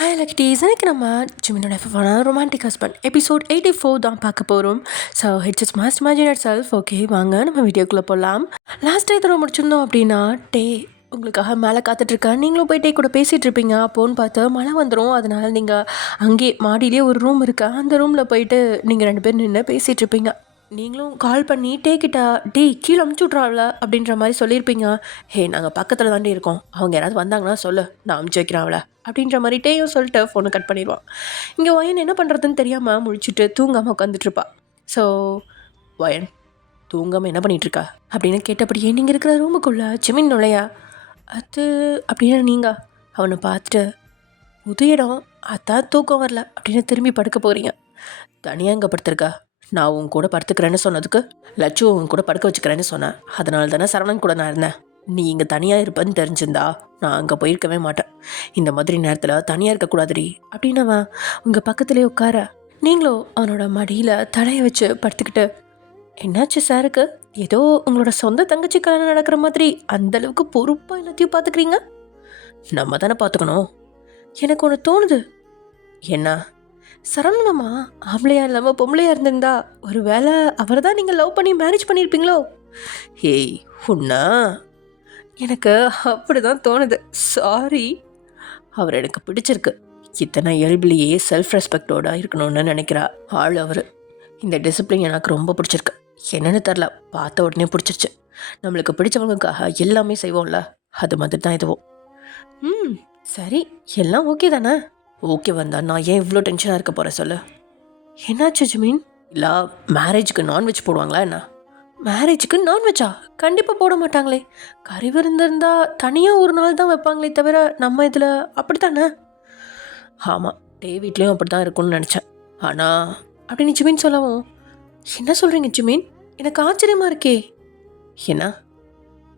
Hi லக்கிட்டீஸ், எனக்கு நம்ம ஜிமினோட எஃப்எஃபான romantic husband episode 84 தான் பார்க்க போகிறோம். So it's must imagine it self. Okay, வாங்க நம்ம வீடியோக்குள்ளே போகலாம். லாஸ்ட் டே தடவை முடிச்சிருந்தோம் அப்படின்னா, டே உங்களுக்காக மேலே காத்துட்ருக்கேன், நீங்களும் போய் டே கூட பேசிகிட்டு இருப்பீங்க. அப்போன்னு பார்த்து மழை வந்துடும். அதனால் நீங்கள் அங்கே மாடியிலே ஒரு ரூம் இருக்குது, அந்த ரூமில் போயிட்டு நீங்கள் 2 பேர் நின்று பேசிகிட்டு இருப்பீங்க. நீங்களும் கால் பண்ணி டேக்கிட்ட டே கீழே அமுச்சு விட்றாவில அப்படின்ற மாதிரி சொல்லியிருப்பீங்க. ஹே, நாங்கள் பக்கத்தில் தாண்டி இருக்கோம், அவங்க யாராவது வந்தாங்கன்னா சொல்லு, நான் அமுச்சு வைக்கிறாவில அப்படின்ற மாதிரி டேயும் சொல்லிட்டு ஃபோனை கட் பண்ணிடுவான். இங்கே ஒயன் என்ன பண்ணுறதுன்னு தெரியாமல் முழிச்சுட்டு தூங்காமல் உட்காந்துட்ருப்பா. ஸோ ஒயன் தூங்காமல் என்ன பண்ணிகிட்ருக்கா அப்படின்னு கேட்டபடியே நீங்கள் இருக்கிற ரூமுக்குள்ளே ஜிமின் நுழையா. அது அப்படின்னு நீங்கள் அவனை பார்த்துட்டு புது இடம் அதான் தூக்கம் வரல அப்படின்னு திரும்பி படுக்க போகிறீங்க. தனியாக இங்கே படுத்துருக்கா, நான் உன் கூட படுத்துக்கிறேன்னு சொன்னதுக்கு லட்சு உன் கூட படுக்க வச்சுக்கிறேன்னு சொன்னேன். அதனால தானே சரவணன் கூட நான் இருந்தேன். நீ இங்கே தனியாக இருப்பேன்னு தெரிஞ்சிருந்தா நான் அங்கே போயிருக்கவே மாட்டேன். இந்த மாதிரி நேரத்தில் தனியாக இருக்கக்கூடாதுடி அப்படின்னு அவன் உங்கள் பக்கத்துலேயே உட்கார, நீங்களும் அவனோட மடியில் தலையை வச்சு படுத்துக்கிட்டு, என்னாச்சு சாருக்கு, ஏதோ உங்களோட சொந்த தங்கச்சி கல்யாணம் நடக்கிற மாதிரி அந்தளவுக்கு பொறுப்பாக எல்லாத்தையும் பார்த்துக்கிறீங்க. நம்ம தானே பார்த்துக்கணும். எனக்கு ஒன்று தோணுது. என்ன? சரவணமா ஆம்பளையா இல்லாமல் பொம்பளையா இருந்திருந்தா ஒரு வேளை அவர் தான் நீங்கள் லவ் பண்ணி மேரேஜ் பண்ணியிருப்பீங்களோ? ஹேய் உன்னா, எனக்கு அப்படி தான் தோணுது. சாரி, அவர் எனக்கு பிடிச்சிருக்கு. இத்தனை இயல்புலேயே செல்ஃப் ரெஸ்பெக்டோட இருக்கணும்னு நினைக்கிறா ஆள் அவர். இந்த டிசிப்ளின் எனக்கு ரொம்ப பிடிச்சிருக்கு. என்னென்னு தெரில, பார்த்த உடனே பிடிச்சிருச்சு. நம்மளுக்கு பிடிச்சவங்களுக்காக எல்லாமே செய்வோம்ல, அது மாதிரி தான் இதுவும். சரி, எல்லாம் ஓகே தானே? ஓகே வந்தா நான் ஏன் இவ்வளோ டென்ஷனாக இருக்க போகிறேன் சொல்லு. என்னாச்சு ஜிமின்? இல்லை, மேரேஜுக்கு நான்வெஜ் போடுவாங்களா என்ன? மேரேஜுக்கு நான்வெஜ்ஜா? கண்டிப்பாக போட மாட்டாங்களே. கறி விருந்திருந்தா தனியாக ஒரு நாள் தான் வைப்பாங்களே தவிர நம்ம இதில் அப்படி தானே? ஆமாம், டே வீட்லேயும் அப்படி தான் இருக்கும்னு நினச்சேன். ஆனால் அப்படின்னு ஜிமின் சொல்லவும், என்ன சொல்கிறீங்க ஜிமின்? எனக்கு ஆச்சரியமாக இருக்கே. என்ன?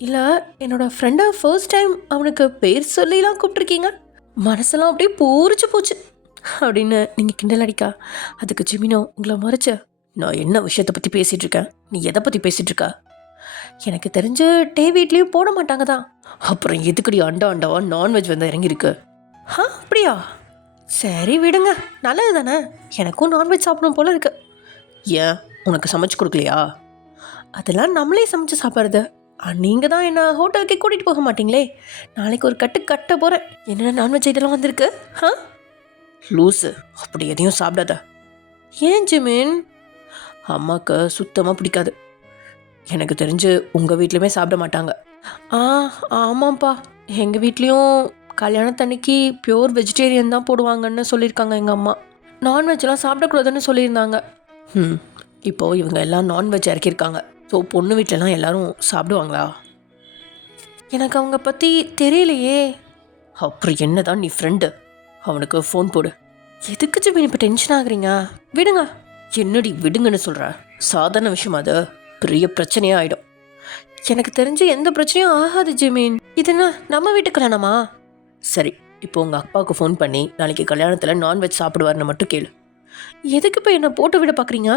இல்லை, என்னோடய ஃப்ரெண்டை ஃபர்ஸ்ட் டைம் அவனுக்கு பேர் சொல்லிலாம் கூப்பிட்ருக்கீங்க, மனசெல்லாம் அப்படியே பூரிச்சு போச்சு அப்படின்னு நீங்கள் கிண்டல் அடிக்கா. அதுக்கு ஜிமினோ உங்களை மறைச்ச, நான் என்ன விஷயத்தை பற்றி பேசிகிட்டு இருக்கேன், நீ எதை பற்றி பேசிகிட்டு இருக்கா? எனக்கு தெரிஞ்சு டே வீட்லேயும் போட மாட்டாங்க தான். அப்புறம் எதுக்கடி அண்டாவா நான்வெஜ் வந்து இறங்கியிருக்கு? அப்படியா? சரி விடுங்க, நல்லது தானே. எனக்கும் நான்வெஜ் சாப்பிடணும் போல இருக்கு. ஏன், உனக்கு சமைச்சு கொடுக்கலையா? அதெல்லாம் நம்மளே சமைச்சு சாப்பிட்றது. நீங்கள் தான் என்ன ஹோட்டலுக்கே கூட்டிகிட்டு போக மாட்டிங்களே. நாளைக்கு ஒரு கட்ட போகிறேன். என்னென்ன நான்வெஜ் ஐட்டம்லாம் வந்திருக்கு. லூஸு, அப்படி எதையும் சாப்பிடாத. ஏன் ஜிமின்? அம்மாவுக்கு சுத்தமாக பிடிக்காது. எனக்கு தெரிஞ்சு உங்கள் வீட்லையுமே சாப்பிட மாட்டாங்க. ஆமாம்ப்பா, எங்கள் வீட்லேயும் கல்யாணத்தன்னைக்கு பியூர் வெஜிடேரியன் தான் போடுவாங்கன்னு சொல்லியிருக்காங்க எங்கள் அம்மா. நான்வெஜ்லாம் சாப்பிடக்கூடாதுன்னு சொல்லியிருந்தாங்க. இப்போது இவங்க எல்லாம் நான்வெஜ் இறக்கியிருக்காங்க. ஸோ பொண்ணு வீட்டிலலாம் எல்லோரும் சாப்பிடுவாங்களா? எனக்கு அவங்க பற்றி தெரியலையே. அப்புறம் என்ன தான் நீ ஃப்ரெண்டு, அவனுக்கு ஃபோன் போடு. எதுக்கு ஜிமின் இப்போ டென்ஷன் ஆகுறீங்க? விடுங்க. என்னடி விடுங்கன்னு சொல்கிற? சாதாரண விஷயம், அது பெரிய பிரச்சனையாக ஆகிடும். எனக்கு தெரிஞ்சு எந்த பிரச்சனையும் ஆகாது ஜிமின். இது என்ன நம்ம வீட்டு கல்யாணமா? சரி, இப்போ உங்கள் அப்பாவுக்கு ஃபோன் பண்ணி நாளைக்கு கல்யாணத்தில் நான்வெஜ் சாப்பிடுவார்னு மட்டும் கேளு. எதுக்கு இப்போ என்னை போட்டு விட பார்க்குறீங்க?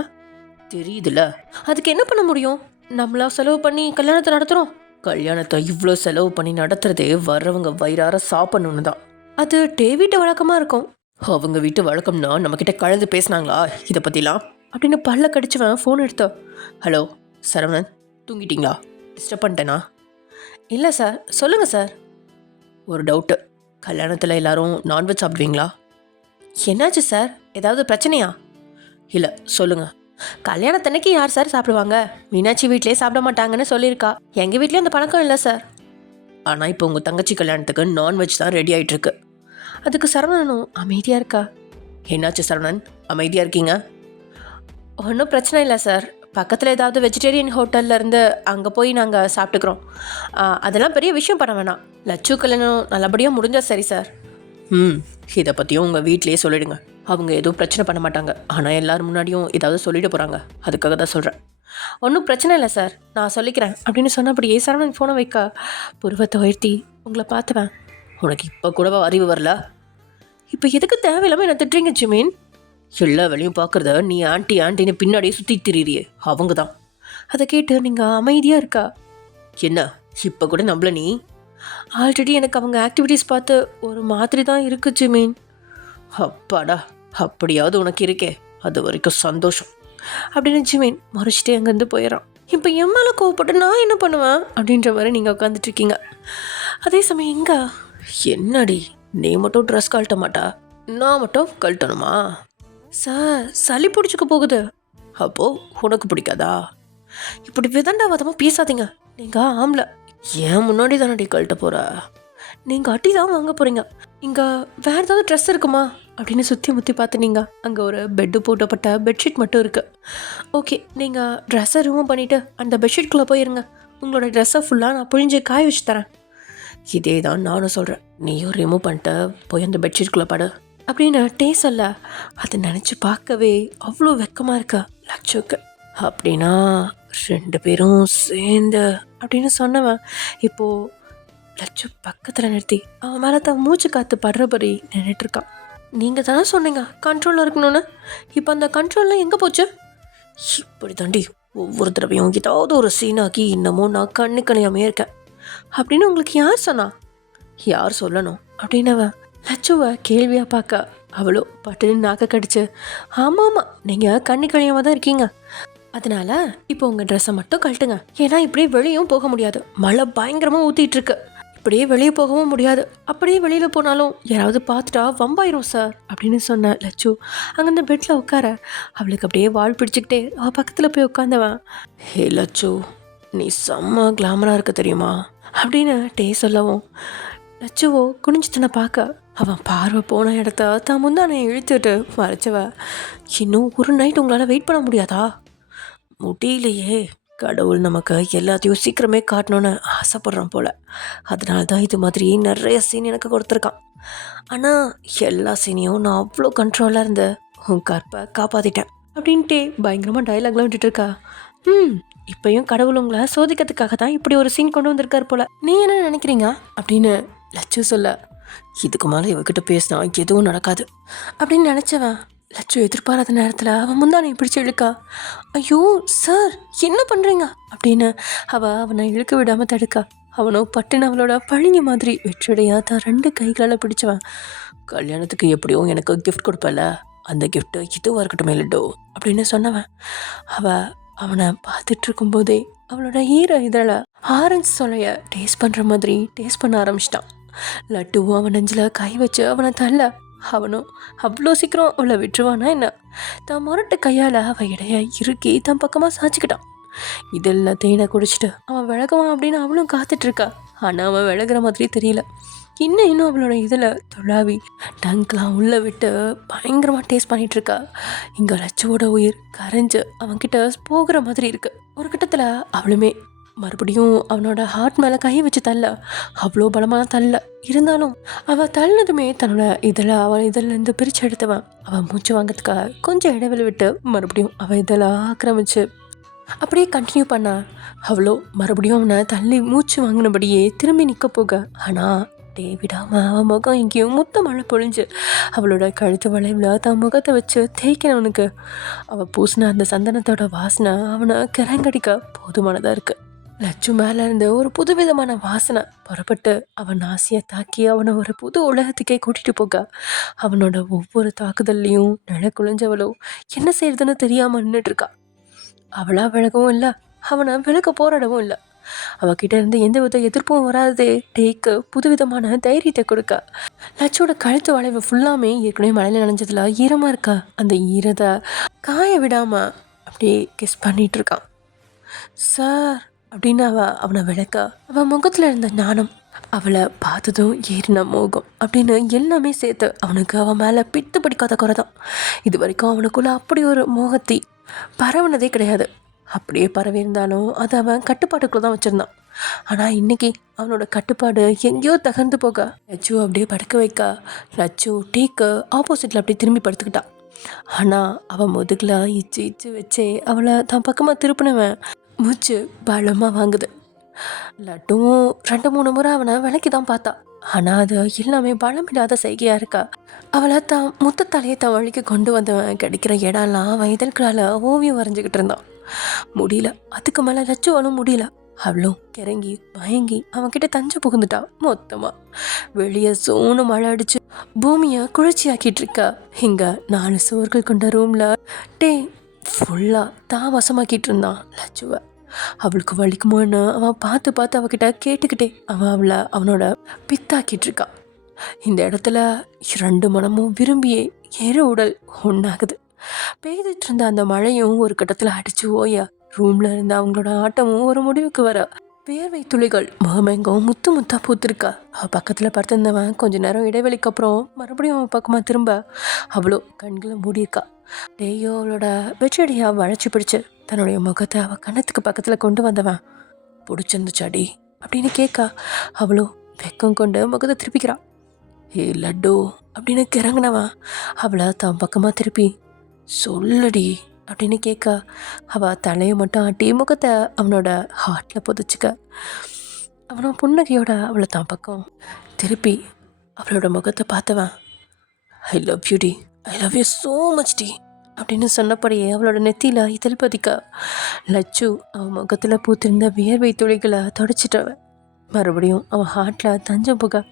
தெரியுதுல்ல, அதுக்கு என்ன பண்ண முடியும்? நம்மளா செலவு பண்ணி கல்யாணத்தை நடத்துகிறோம். கல்யாணத்தை இவ்வளோ செலவு பண்ணி நடத்துறதே வர்றவங்க வயிறார சாப்பிடணுன்னு தான். அது டே வீட்டு வழக்கமாக இருக்கும். அவங்க வீட்டு வழக்கம்னா நம்மக்கிட்ட கலந்து பேசினாங்களா இதை பற்றிலாம் அப்படின்னு பல்ல கடிச்சுவேன் ஃபோன் எடுத்தா. ஹலோ சரவணன், தூங்கிட்டீங்களா? டிஸ்டர்ப் பண்ணிட்டேனா? இல்லை சார், சொல்லுங்கள் சார். ஒரு டவுட்டு, கல்யாணத்தில் எல்லோரும் நான்வெஜ் சாப்பிடுவீங்களா? என்னாச்சு சார், ஏதாவது பிரச்சனையா? இல்லை, சொல்லுங்கள். கல்யாணத்தன்னைக்கு யார் சார் சாப்பிடுவாங்க? மீனாட்சி வீட்லேயே சாப்பிட மாட்டாங்கன்னு சொல்லியிருக்கா. எங்கள் வீட்லேயும் அந்த பழக்கம் இல்லை சார். ஆனால் இப்போ உங்கள் தங்கச்சி கல்யாணத்துக்கு நான்வெஜ் தான் ரெடி ஆகிட்டுருக்கு. அதுக்கு சரவணனும் அமைதியாக இருக்கா. என்னாச்சு சரவணன், அமைதியாக இருக்கீங்க? ஒன்றும் பிரச்சனை இல்லை சார், பக்கத்தில் ஏதாவது வெஜிடேரியன் ஹோட்டலில் இருந்து அங்கே போய் நாங்கள் சாப்பிட்டுக்கிறோம். அதெல்லாம் பெரிய விஷயம் பண்ண வேணாம். லட்சு கல்யாணம் நல்லபடியாக முடிஞ்சால் சரி சார். இதை பற்றியும் உங்கள் வீட்லேயே சொல்லிடுங்க. அவங்க எதுவும் பிரச்சனை பண்ண மாட்டாங்க, ஆனால் எல்லோரும் முன்னாடியும் ஏதாவது சொல்லிட போகிறாங்க, அதுக்காக தான் சொல்கிறேன். ஒன்றும் பிரச்சனை இல்லை சார், நான் சொல்லிக்கிறேன் அப்படின்னு சொன்னபடியே சரவணன் ஃபோனை வைக்க புருவத்தை உயர்த்தி, உங்களை பார்த்துவேன். உனக்கு இப்போ கூடவா அறிவு வரல? இப்போ எதுக்கு தேவையில்லாமல் என்ன திட்டுறீங்க ஜிமின்? எல்லா வேலையும் பார்க்குறத நீ ஆண்டின்னு பின்னாடியே சுற்றி திரியிறியே, அவங்க தான். அதை கேட்டு நீங்கள் அமைதியாக இருக்கா. என்ன இப்போ கூட நம்மள நீ? ஆல்ரெடி எனக்கு அவங்க ஆக்டிவிட்டீஸ் பார்த்து ஒரு மாதிரி தான் இருக்குது ஜிமின். அப்பாடா, அப்படியாவது உனக்கு இருக்கே, அது வரைக்கும் சந்தோஷம் அப்படின்னு ஜிமின் மறைச்சிட்டே அங்கேருந்து போயிடறான். இப்போ என் மேலே கோவப்பட்டு நான் என்ன பண்ணுவேன் அப்படின்ற மாதிரி நீங்கள் உட்காந்துட்டு இருக்கீங்க. அதே சமயம் எங்க என்னடி நீ மட்டும் ட்ரெஸ் கழட்ட மாட்டா, நான் மட்டும் கழட்டணுமா? சார் சளி பிடிச்சிக்க போகுது. அப்போ உனக்கு பிடிக்காதா? இப்படி விதண்டாவாதமாக பேசாதீங்க. நீங்கள் ஆம்பளை, ஏன் முன்னாடி தானடி கழட்ட போகிற, நீங்கள் அடி தான் வாங்க போகிறீங்க. இங்கே வேறு ஏதாவது ட்ரெஸ் இருக்குமா அப்படின்னு சுற்றி முற்றி பார்த்து நீங்கள் அங்கே ஒரு பெட்டு போட்டப்பட்ட பெட்ஷீட் மட்டும் இருக்குது. ஓகே, நீங்கள் ட்ரெஸ்ஸை ரிமூவ் பண்ணிவிட்டு அந்த பெட்ஷீட்குள்ளே போயிருங்க. உங்களோட ட்ரெஸ்ஸை ஃபுல்லாக நான் புழிஞ்சு காய வச்சு தரேன். இதே தான் நானும் சொல்கிறேன், நீயும் ரிமூவ் பண்ணிட்டு போய் அந்த பெட்ஷீட்குள்ளே படு அப்படின்னு டே சொல்ல, அதை நினச்சி பார்க்கவே அவ்வளோ வெக்கமாக இருக்கா லட்சுக்கு. அப்படின்னா 2 பேரும் சேர்ந்து அப்படின்னு சொன்னவன் இப்போது லட்சு பக்கத்தில் நிறுத்தி அவன் மேலே தான் மூச்சு காற்று படுறபடி நின்றுட்டுருக்கான். நீங்கள் தானே சொன்னீங்க கண்ட்ரோலில் இருக்கணும்னு, இப்போ அந்த கண்ட்ரோல்லாம் எங்கே போச்சு? இப்படி தாண்டி ஒவ்வொரு தடவையும் ஏதாவது ஒரு சீனாக்கி இன்னமும் நான் கண்ணுக்கணையாமே இருக்கேன் அப்படின்னு உங்களுக்கு யார் சொன்னா? யார் சொல்லணும் அப்படின்னு அவன் லட்சுவை கேள்வியாக பார்க்க, அவளோ பட்டுன்னு நாக்க கடிச்சு, ஆமாம் ஆமாம் நீங்கள் கண்ணுக்கணையாமல் தான் இருக்கீங்க, அதனால இப்போ உங்கள் ட்ரெஸ்ஸை மட்டும் கழட்டுங்க. ஏன்னா இப்படியே வெளியும் போக முடியாது, மழை பயங்கரமாக ஊற்றிட்டு இருக்கு, இப்படியே வெளியே போகவும் முடியாது, அப்படியே வெளியில் போனாலும் யாராவது பார்த்துட்டா வம்பாயிரும் சார் அப்படின்னு சொன்ன லட்சு அங்கே பெட்டில் உட்கார, அவளுக்கு அப்படியே வால் பிடிச்சிக்கிட்டே அவள் பக்கத்தில் போய் உட்காந்தவன், ஹே லட்சு நீ செம்ம கிளாமராக இருக்க தெரியுமா அப்படின்னு டே சொல்லவும், லட்சுவோ குனிஞ்சு தன்னை பார்க்க அவன் பார்வை போன இடத்த தான் முந்தானே இழுத்துட்டு மறைச்சவ, இன்னும் ஒரு நைட் உங்களால் வெயிட் பண்ண முடியாதா? முடியலையே, கடவுள் நமக்கு எல்லாத்தையும் சீக்கிரமே காட்டணும்னு ஆசைப்படுறோம் போல், அதனால தான் இது மாதிரி நிறைய சீன் எனக்கு கொடுத்துருக்கான். ஆனால் எல்லா சீனையும் நான் அவ்வளோ கண்ட்ரோலாக இருந்த உன் கற்பை காப்பாற்றிட்டேன் அப்படின்ட்டே பயங்கரமாக டைலாக்லாம் விட்டுட்டுருக்கா. இப்போயும் கடவுள் உங்களை சோதிக்கிறதுக்காக தான் இப்படி ஒரு சீன் கொண்டு வந்திருக்கார் போல், நீ என்ன நினைக்கிறீங்க அப்படின்னு லட்சு சொல்ல, இதுக்கு மேலே இவகிட்ட பேசினா எதுவும் நடக்காது அப்படின்னு நினச்சவன் லட்சு எதிர்பாராத நேரத்தில் அவன் முந்தானை பிடிச்சி இழுக்கா. ஐயோ சார் என்ன பண்ணுறீங்க அப்படின்னு அவனை இழுக்க விடாமல் தடுக்கா. அவனோ பட்டுன்னு அவளோட பழனி மாதிரி வெற்றிடையா தான் 2 கைகளால் பிடிச்சவன், கல்யாணத்துக்கு எப்படியோ எனக்கு கிஃப்ட் கொடுப்பல, அந்த கிஃப்ட்டு இதுவாக இருக்கட்டும் லட்டு அப்படின்னு சொன்னவன் அவனை பார்த்துட்டு இருக்கும்போதே அவளோட இதில் ஆரஞ்சு சொலைய டேஸ்ட் பண்ணுற மாதிரி டேஸ்ட் பண்ண ஆரம்பிச்சிட்டான். லட்டுவும் அவன் நெஞ்சில் கை வச்சு அவனை தள்ள, அவனும் அவ்வளோ சீக்கிரம் அவளை விட்டுருவானா என்ன, தான் முரட்டு கையால் அவள் இடைய இறுக்கி தன் பக்கமாக சாய்ச்சிக்கிட்டான். இதெல்லாம் தேனை குடிச்சிட்டு அவன் விலகுவான் அப்படின்னு அவளும் காத்துட்ருக்கா. ஆனால் அவன் விலகுற மாதிரி தெரியல. இன்னும் அவளோட இதில் தொழாவி டங்க்லாம் உள்ளே விட்டு பயங்கரமாக டேஸ்ட் பண்ணிகிட்ருக்கா. இங்கே லட்சுவோட உயிர் கரைஞ்சு அவன்கிட்ட போகிற மாதிரி இருக்குது. ஒரு கட்டத்தில் அவளுமே மறுபடியும் அவனோட ஹார்ட் மேலே கை வச்சு தள்ள, அவ்வளோ பலமாக தள்ள, இருந்தாலும் அவள் தள்ளதுமே தன்னோட அவன் இதிலேருந்து பிரித்து எடுத்தவன் அவன் மூச்சு வாங்கிறதுக்காக கொஞ்சம் இடைவெளி விட்டு மறுபடியும் அவள் ஆக்கிரமிச்சு அப்படியே கண்டினியூ பண்ண, அவ்வளோ மறுபடியும் அவனை தள்ளி மூச்சு வாங்கினபடியே திரும்பி நிற்க போக, ஆனால் விடாமல் அவன் முகம் எங்கேயும் முத்த மழை பொழிஞ்சு அவளோட கழுத்து வளைவில் தன் முகத்தை வச்சு தேய்க்கிறவனுக்கு அவள் பூசின அந்த சந்தனத்தோட வாசனை அவனை கிரங்கடிக்க போதுமானதாக இருக்குது. லட்சு மேலே இருந்து ஒரு புதுவிதமான வாசனை புறப்பட்டு அவன் ஆசையை தாக்கி அவனை ஒரு புது உலகத்துக்கே கூட்டிகிட்டு போக, அவனோட ஒவ்வொரு தாக்குதல்லையும் நில குளிஞ்சவளோ என்ன செய்யறதுன்னு தெரியாமல் நின்றுட்டுருக்கா. அவளா விலகவும் இல்லை, அவனை விலக போராடவும் இல்லை. அவகிட்ட இருந்து எந்த வித எதிர்ப்பும் வராதே டேக்கு புதுவிதமான தைரியத்தை கொடுக்க, லட்சோட கழுத்து வளைவு ஃபுல்லாமே ஏற்கனவே மழையில் நனைஞ்சதுல ஈரமாக இருக்கா. அந்த ஈரத்தை காய விடாமல் அப்படியே கிஸ் பண்ணிகிட்டு இருக்கான். சார் அப்படின்னு அவனை விளக்க, அவன் முகத்தில் இருந்த ஞானம், அவளை பார்த்ததும் ஏறின மோகம் அப்படின்னு எல்லாமே சேர்த்து அவனுக்கு அவன் மேலே பித்து பிடிக்காத குறை தான். இது வரைக்கும் அவனுக்குள்ள அப்படி ஒரு மோகத்தை பரவுனதே கிடையாது. அப்படியே பரவி இருந்தாலும் அதை அவன் கட்டுப்பாட்டுக்குள்ளே தான் வச்சுருந்தான். ஆனால் இன்றைக்கி அவனோட கட்டுப்பாடு எங்கேயோ தகர்ந்து போக லட்சு அப்படியே படுக்க வைக்க, லட்சு டேக்கு ஆப்போசிட்டில் அப்படியே திரும்பி படுத்துக்கிட்டான். ஆனால் அவன் முதுகில் இச்சு வச்சே அவளை தான் பக்கமாக திருப்பினவன் மூச்சு பலமாக வாங்குது. லட்டும் 2-3 முறை அவனை விலைக்கு தான் பார்த்தா. ஆனால் அது எல்லாமே பலமில்லாத செய்கையாக இருக்கா. அவளை தான் முத்தத்தாலேயே தான் வழிக்கு கொண்டு வந்தவன் கிடைக்கிற இடம்லாம் அவன் இதழ்களால் ஓவியம் வரைஞ்சிக்கிட்டு இருந்தான். முடியல, அதுக்கு மேலே லட்சுவாலும் முடியல. அவளும் கிறங்கி பயங்கி அவன்கிட்ட தஞ்சை புகுந்துட்டா. மொத்தமா வெளியே சோனு மழை அடிச்சு பூமியை குளிர்ச்சியாக்கிட்டு இருக்கா. இங்க 4 சுவர்கள் கொண்ட ரூம்ல டே ஃபுல்லா தான் வசமாக்கிட்டு இருந்தான் லட்சுவ. அவளுக்கு வலிக்குமோன்னு அவன் பார்த்து பார்த்து அவகிட்ட கேட்டுக்கிட்டே அவளை அவனோட பித்தாக்கிட்டு இருக்கா. இந்த இடத்துல 2 மனமும் விரும்பியே ஏற உடல் ஒன்றாகுது. பெய்துட்டு இருந்த அந்த மழையும் ஒரு கட்டத்தில் அடிச்சு ஓய ரூம்ல இருந்த அவங்களோட ஆட்டமும் ஒரு முடிவுக்கு வர வேர்வை துளிகள் முகமெங்கும் முத்து முத்தா பூத்திருக்கா. அவள் பக்கத்தில் படுத்திருந்தவன் கொஞ்ச நேரம் இடைவெளிக்கு அப்புறம் மறுபடியும் அவன் பக்கமாக திரும்ப அவ்வளோ கண்களை மூடியிருக்கா. டேயோ அவளோட வெச்சடியா வளைச்சி பிடிச்சு தன்னுடைய முகத்தை அவள் கன்னத்துக்கு பக்கத்தில் கொண்டு வந்தவன் பிடிச்சிருந்துச்சாடி அப்படின்னு கேட்கா. அவளோ வெக்கம் கொண்டு முகத்தை திருப்பிக்கிறான். ஏ லட்டு அப்படின்னு கிறங்கினவன் அவளை தான் பக்கமாக திருப்பி சொல்லடி அப்படின்னு கேட்க அவள் தலையை மட்டும் ஆட்டி முகத்தை அவனோட ஹார்ட்டில் புதைச்சிக்க அவனோட புன்னகையோட அவளை தான் பக்கம் திருப்பி அவளோட முகத்தை பார்த்தவன் ஐ லவ் யூ டி, I love you so much டி அப்படின்னு சொன்னபடியே அவளோட நெத்தியில் இதழ் பதிக்க லட்சு அவன் முகத்தில் பூத்திருந்த வியர்வை துளிகளை தொடச்சிட்டவன் மறுபடியும் அவன் ஹார்ட்டில் தஞ்சம் புக.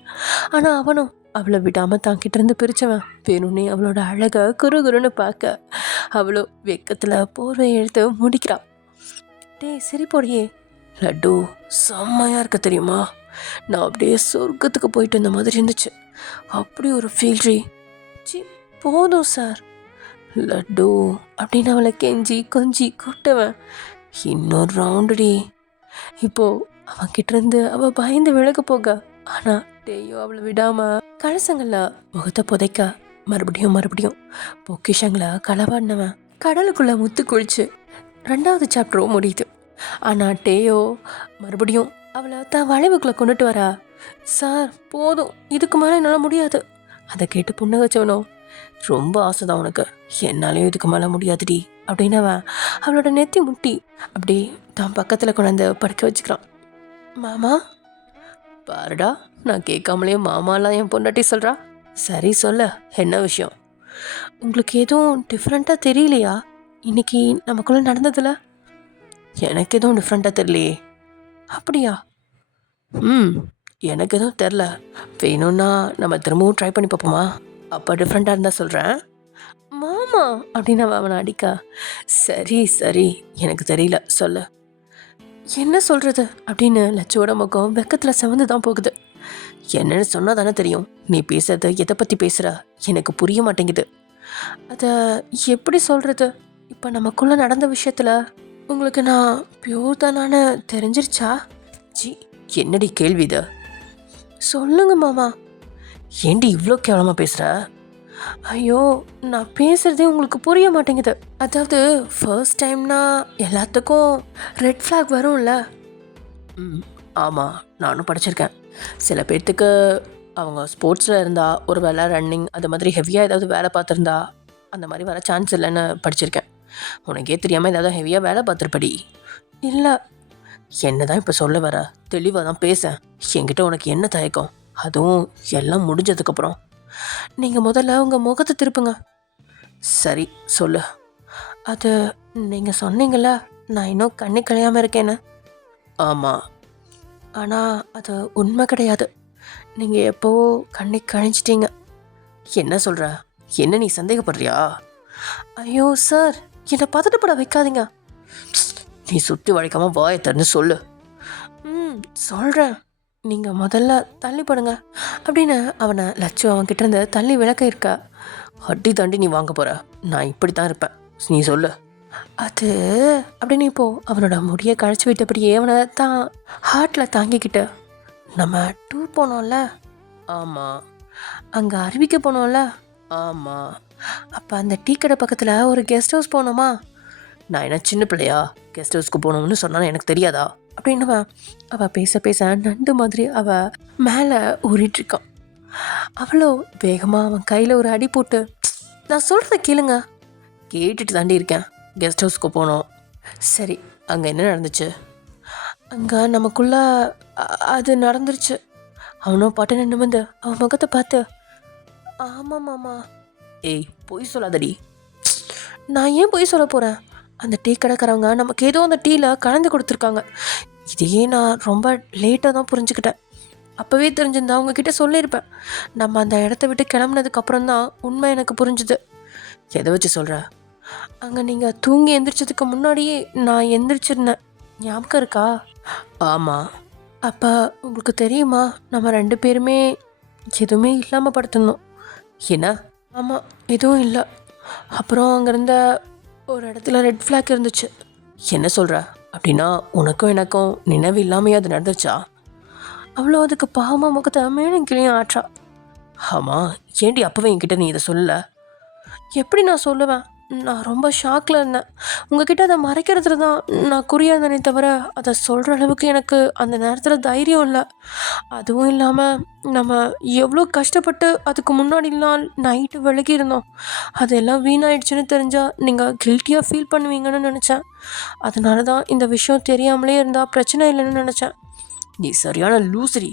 ஆனால் அவனும் அவளை விடாமல் தாங்கிட்ட இருந்து பிரித்தவன் வேணும்னே அவளோட அழகை குறுகுறுன்னு பார்க்க அவளோ வெக்கத்தில் போர்வையை எடுத்து முடிக்கிறான். டே சிரிப்போடையே லட்டு செம்மையாக இருக்க தெரியுமா, நான் அப்படியே சொர்க்கத்துக்கு போயிட்டு இருந்த மாதிரி இருந்துச்சு, அப்படி ஒரு ஃபீல்ரி. சி போதும் சார் லட்டு அப்படின்னு அவளை கெஞ்சி கொஞ்சி கூப்பிட்டவன் இன்னொரு ரவுண்டுடி. இப்போது அவன்கிட்ட இருந்து அவள் பயந்து விலக போக. ஆனால் டேயோ அவளை விடாமல் கலசங்கள்ல முகத்தை புதைக்க மறுபடியும் பொக்கிஷங்களை களவாடினவன் கடலுக்குள்ள முத்து குளிச்சு 2வது சாப்டரும் முடியுது. ஆனால் டேயோ மறுபடியும் அவளை தான் வளைவுக்குள்ள கொண்டுட்டு வரா. சார் போதும், இதுக்கு மேலே என்னால் முடியாது. அதை கேட்டு புன்னகச்சவனோ ரொம்ப ஆசைதான் உனக்கு, என்னாலையும் இதுக்கு மேலே முடியாதுடி அப்படின்னவன் அவளோட நெத்தி முட்டி அப்படியே தான் பக்கத்தில் கொண்டாந்து படுக்க வச்சுக்கிறான். மாமா பாருடா, நான் கேட்காமலே மாமாலாம் என் பொண்டாட்டி சொல்கிறா. சரி சொல்ல, என்ன விஷயம்? உங்களுக்கு எதுவும் டிஃப்ரெண்ட்டாக தெரியலையா இன்னைக்கு நமக்குள்ளே நடந்ததில்ல? எனக்கு எதுவும் டிஃப்ரெண்ட்டாக தெரியலையே. அப்படியா? எனக்கு எதுவும் தெரில. வேணும்னா நம்ம திரும்பவும் ட்ரை பண்ணி பார்ப்போமா? அப்போ டிஃப்ரெண்ட்டாக இருந்தால் சொல்கிறேன். மாமா அப்படின்னு அவனை அடிக்கா. சரி எனக்கு தெரியல சொல்லு. என்ன சொல்கிறது அப்படின்னு லட்சுவோட முகம் வெக்கத்தில் செவந்து தான் போகுது. என்னன்னு சொன்னால் தானே தெரியும். நீ பேசுறது எதை பற்றி பேசுகிற எனக்கு புரிய மாட்டேங்குது. அதை எப்படி சொல்கிறது? இப்போ நமக்குள்ளே நடந்த விஷயத்தில் உங்களுக்கு நான் பியூர் தானு தெரிஞ்சிருச்சா? ஜி என்னடி கேள்வி இது? சொல்லுங்க மாமா. ஏண்டி இவ்வளோ கேவலமாக பேசுகிற? ஐயோ நான் பேசுகிறதே உங்களுக்கு புரிய மாட்டேங்குது. அதாவது ஃபர்ஸ்ட் டைம்னா எல்லாத்துக்கும் ரெட் ஃப்ளாக் வரும்ல. ஆமாம், நானும் படிச்சிருக்கேன். சில பேர்த்துக்கு அவங்க ஸ்போர்ட்ஸில் இருந்தால் ஒரு வேலை ரன்னிங் அது மாதிரி ஹெவியாக ஏதாவது வேலை பார்த்துருந்தா அந்த மாதிரி வர சான்ஸ் இல்லைன்னு படிச்சிருக்கேன். உனக்கே தெரியாமல் ஏதாவது ஹெவியாக வேலை பார்த்துருப்படி. இல்லை என்ன தான் இப்போ சொல்ல வர, தெளிவாக தான் பேசேன். என்கிட்ட உனக்கு என்ன தயக்கம்? அதுவும் எல்லாம் முடிஞ்சதுக்கப்புறம். நீங்கள் முதல்ல உங்கள் முகத்தை திருப்புங்க. சரி சொல்லு. அது நீங்கள் சொன்னீங்கள நான் இன்னும் கண்ணி கழியாமல் இருக்கேன்னு. ஆமாம், ஆனால் அது உண்மை கிடையாது. நீங்கள் எப்போவோ கண்ணி கழிச்சிட்டீங்க. என்ன சொல்கிற? என்ன நீ சந்தேகப்படுறியா? ஐயோ சார், என்னை பதட்டப்பட வைக்காதீங்க. நீ சுற்றி வளைக்காமல் வாயை திறந்து சொல்லு. சொல்கிறேன், நீங்கள் முதல்ல தள்ளிப்படுங்க அப்படின்னு அவனை லட்சு அவன்கிட்ட இருந்து தள்ளி விளக்க இருக்கா. அடி தாண்டி நீ வாங்க போகிற, நான் இப்படி தான் இருப்பேன், நீ சொல்லு. அது அப்படின்னு இப்போது அவனோட முடியை கழிச்சு விட்டபடியே அவனை தான் ஹார்ட்டில் தாங்கிக்கிட்டு நம்ம டூர் போனோம்ல. ஆமாம். அங்கே அறிவிக்க போனோம்ல. ஆமாம். அப்போ அந்த டீ கடை பக்கத்தில் ஒரு கெஸ்ட் ஹவுஸ் போனோமா? நான் என்ன சின்ன பிள்ளையா கெஸ்ட் ஹவுஸ்க்கு போகணும்னு சொன்னாலும் எனக்கு தெரியாதா அப்படின்னு அவள் பேச பேச நண்டு மாதிரி அவள் மேலே ஊறிட்டுருக்கான். அவ்வளோ வேகமாக அவன் கையில் ஒரு அடி போட்டு, நான் சொல்கிறத கேளுங்க. கேட்டுட்டு தாண்டி இருக்கேன். கெஸ்ட் ஹவுஸ்க்கு போனோம். சரி, அங்கே என்ன நடந்துச்சு? அங்கே நமக்குள்ள அது நடந்துருச்சு. அவனும் பாட்டு நிமிர்ந்து அவன் முகத்தை பார்த்து, ஆமாம் மாமா. ஏய் பொய் சொல்லாதடி. நான் ஏன் பொய் சொல்ல போகிறேன்? அந்த டீ கடைக்காரவங்க நமக்கு ஏதோ அந்த டீயில் கலந்து கொடுத்துருக்காங்க. இதையே நான் ரொம்ப லேட்டாக தான் புரிஞ்சுக்கிட்டேன். அப்போவே தெரிஞ்சிருந்தா உங்ககிட்ட சொல்லியிருப்பேன். நம்ம அந்த இடத்த விட்டு கிளம்புனதுக்கப்புறம் தான் உண்மை எனக்கு புரிஞ்சுது. எதை வச்சு சொல்கிற? அங்கே நீங்கள் தூங்கி எந்திரிச்சதுக்கு முன்னாடியே நான் எந்திரிச்சிருந்தேன். ஞாபகம் இருக்கா? ஆமாம். அப்போ உங்களுக்கு தெரியுமா, நம்ம 2 பேருமே எதுவுமே இல்லாமல் படுத்திருந்தோம். என்ன? ஆமாம், எதுவும் இல்லை. அப்புறம் அங்கே இருந்த ஒரு இடத்துல ரெட் ஃப்ளாக் இருந்துச்சு. என்ன சொல்கிற? அப்படின்னா உனக்கும் எனக்கும் நினைவு இல்லாமையே அது நடந்துச்சா? அவ்வளோ அதுக்கு பாவமாக முகத்தை மேலும் கிளியும் ஆற்றா. ஆமாம், ஏண்டி அப்போவே என்கிட்ட நீ இதை சொல்லலை? எப்படி நான் சொல்லுவேன்? நான் ரொம்ப ஷாக்கில் இருந்தேன். உங்ககிட்ட அதை மறைக்கிறதுல தான் நான் குறியாக இருந்தேனே தவிர அதை சொல்கிற அளவுக்கு எனக்கு அந்த நேரத்தில் தைரியம் இல்லை. அதுவும் இல்லாமல் நம்ம எவ்வளோ கஷ்டப்பட்டு அதுக்கு முன்னாடி நாள் நைட்டு விலகி இருந்தோம். அதெல்லாம் வீணாயிடுச்சுன்னு தெரிஞ்சால் நீங்கள் கில்ட்டியாக ஃபீல் பண்ணுவீங்கன்னு நினச்சேன். அதனால தான் இந்த விஷயம் தெரியாமலே இருந்தால் பிரச்சனை இல்லைன்னு நினச்சேன். நீ சரியான லூசரி.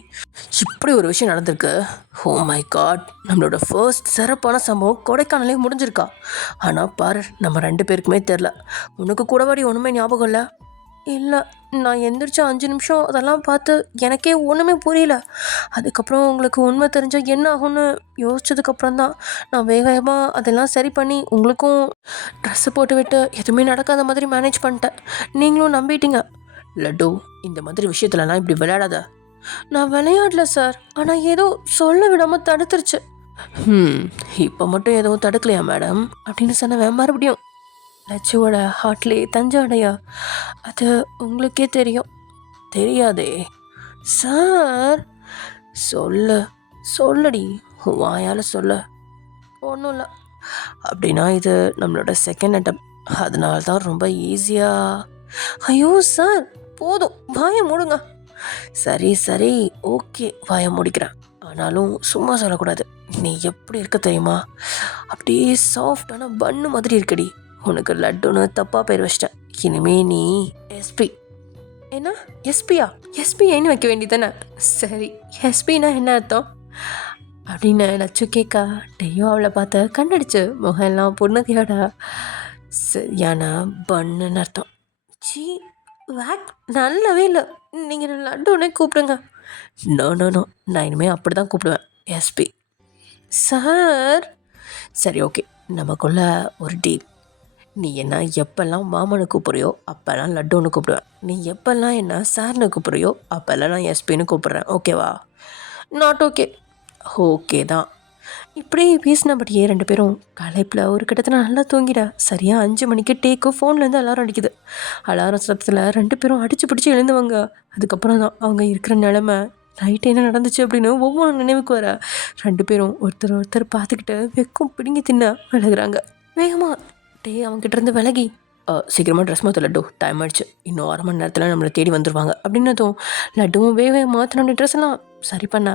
இப்படி ஒரு விஷயம் நடந்திருக்கு. ஓ மை காட், நம்மளோட ஃபர்ஸ்ட் சிறப்பான சம்பவம் கொடைக்கானலே முடிஞ்சிருக்கா. ஆனால் பாரு, நம்ம 2 பேருக்குமே தெரில. உனக்கு கூடவாடி ஒன்றுமே ஞாபகம் இல்லை? இல்லை, நான் எந்திரிச்ச 5 நிமிஷம் அதெல்லாம் பார்த்து எனக்கே ஒன்றுமே புரியல. அதுக்கப்புறம் உங்களுக்கு உண்மை தெரிஞ்சால் என்ன ஆகும்னு யோசிச்சதுக்கப்புறம் தான் நான் வேகமாக அதெல்லாம் சரி பண்ணி உங்களுக்கும் ட்ரெஸ்ஸு போட்டு விட்டு எதுவுமே நடக்காத மாதிரி மேனேஜ் பண்ணிட்டேன். நீங்களும் நம்பிட்டீங்க. லட்டு, இந்த மாதிரி விஷயத்துலலாம் இப்படி விளையாடாத. நான் விளையாடல சார், ஆனால் ஏதோ சொல்ல விடாமல் தடுத்துருச்சு. இப்போ மட்டும் எதுவும் தடுக்கலையா மேடம் அப்படின்னு சொன்னவன் மறுபடியும் லட்சுவோட ஹார்ட்லே தஞ்சாடையா? அது உங்களுக்கே தெரியும். தெரியாதே சார். சொல்லடி, வாயால் சொல்ல. ஒன்றும் இல்லை. அப்படின்னா இது நம்மளோட செகண்ட் அட்டம், அதனால தான் ரொம்ப ஈஸியாக. ஐயோ சார், போதும், வாயை மூடுங்க. சரி ஓகே, வாயை முடிக்கிறேன். ஆனாலும் சும்மா சொல்லக்கூடாது. நீ எப்படி இருக்க தெரியுமா? அப்படியே சாஃப்டான பன்னு மாதிரி இருக்கடி. உனக்கு லட்டுன்னு தப்பாக பேர் வச்சிட்டேன். இனிமே நீ எஸ்பி. என்ன எஸ்பியா? எஸ்பிஐன்னு வைக்க வேண்டியதானே? சரி, எஸ்பின்னா என்ன அர்த்தம் அப்படின்னு லட்சு கேட்கா. டெய்யும் அவளை பார்த்து கண்ணடிச்சு முகம் எல்லாம் புன்னகையோட சரியான பண்ணுன்னு அர்த்தம். சி வேக், நல்லாவே இல்லை. நீங்கள் லட்டுன்னே கூப்பிடுங்க. நோ, நான் இனிமேல் அப்படி தான் கூப்பிடுவேன், எஸ்பி. சார் சரி ஓகே, நமக்குள்ள ஒரு டீல். நீ என்ன எப்போல்லாம் மாமனை கூப்பிட்றியோ அப்போல்லாம் லட்டுன்னு கூப்பிடுவேன். நீ எப்போல்லாம் என்ன சார்னு கூப்பிட்றியோ அப்போல்லாம் நான் எஸ்பின்னு கூப்பிட்றேன். ஓகேவா? Not okay. ஓகே தான். இப்படி பேசினபடியே 2 பேரும் களைப்பில் ஒரு கிட்டத்தில் நல்லா தூங்கிட. சரியாக 5 மணிக்கு டேக்கு ஃபோன்லேருந்து அலாரம் அடிக்குது. அலாரம் சத்தத்தில் 2 பேரும் அடித்து பிடிச்சி எழுந்துவாங்க. அதுக்கப்புறம் தான் அவங்க இருக்கிற நிலமை, நைட்டு என்ன நடந்துச்சு அப்படின்னு ஒவ்வொரு நினைவுக்கு வர 2 பேரும் ஒருத்தர் பார்த்துக்கிட்டு வெக்கம் பிடுங்கி தின்ன விலகுறாங்க. வேகமாக அவங்ககிட்ட இருந்து விலகி, சீக்கிரமாக ட்ரெஸ் மாற்ற லட்டு, டைம் ஆயிடுச்சு, இன்னும் 1/2 மணி நேரத்தில் நம்மளை தேடி வந்துடுவாங்க அப்படின்னதும் லட்டுவும் வேகமாக தன்னோட ட்ரெஸ் எல்லாம் சரி பண்ண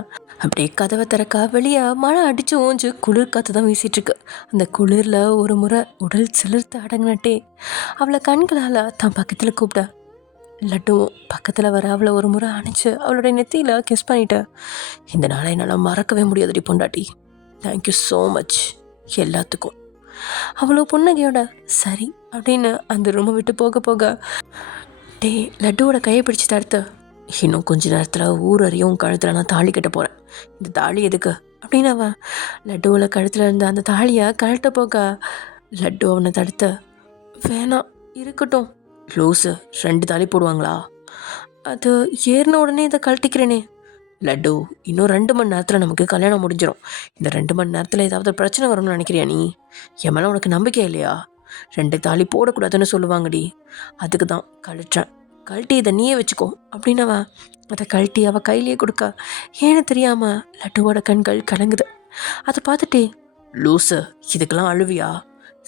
அப்படியே கதவை திறக்க வெளியே மழை அடித்து ஓஞ்சு குளிர் காற்று தான் வீசிகிட்ருக்கு. அந்த குளிரில் ஒரு முறை உடல் சிலிர்த்து அடங்கினட்டே அவளை கண்களால் தான் பக்கத்தில் கூப்பிட்ட. லட்டுவும் பக்கத்தில் வர அவளை ஒரு முறை அணைச்சு அவளுடைய நெத்தியில் கிஸ் பண்ணிட்டேன். இந்த நாளை என்னால் மறக்கவே முடியாதுடி பொண்டாட்டி. தேங்க்யூ ஸோ மச் எல்லாத்துக்கும். அவ்வளோ புன்னகையோட சரி அப்படின்னு அந்த ரூமை விட்டு போக லட்டுவோட கையை பிடிச்சி தடுத்து, இன்னும் கொஞ்ச நேரத்தில் ஊர் அறியும் கழுத்தில் நான் தாலி கட்ட போகிறேன். இந்த தாலி எதுக்கு அப்படின்னு அவன் லட்டுவோட கழுத்தில் இருந்த அந்த தாலியை கழட்ட போக லட்டு அவனை தடுத்து, வேணாம் இருக்கட்டும். லூஸு, 2 தாலி போடுவாங்களா? அது ஏறின உடனே இதை கழட்டிக்கிறேனே. லட்டு, இன்னும் 2 மணி நேரத்தில் நமக்கு கல்யாணம் முடிஞ்சிடும். இந்த 2 மணி நேரத்தில் ஏதாவது பிரச்சனை வரும்னு நினைக்கிறியா நீ? என் மேலே உனக்கு நம்பிக்கை இல்லையா? 2 தாலி போடக்கூடாதுன்னு சொல்லுவாங்கடி, அதுக்கு தான் கழட்டுறேன். கழட்டி இதை நீயே வச்சுக்கோ அப்படின்னு அவன் அதை கழட்டி அவள் கையிலேயே கொடுக்க, ஏன்னு தெரியாமல் லட்டுவோட கண்கள் கலங்குது. அதை பார்த்துட்டே, லூஸு, இதுக்கெல்லாம் அழுவியா?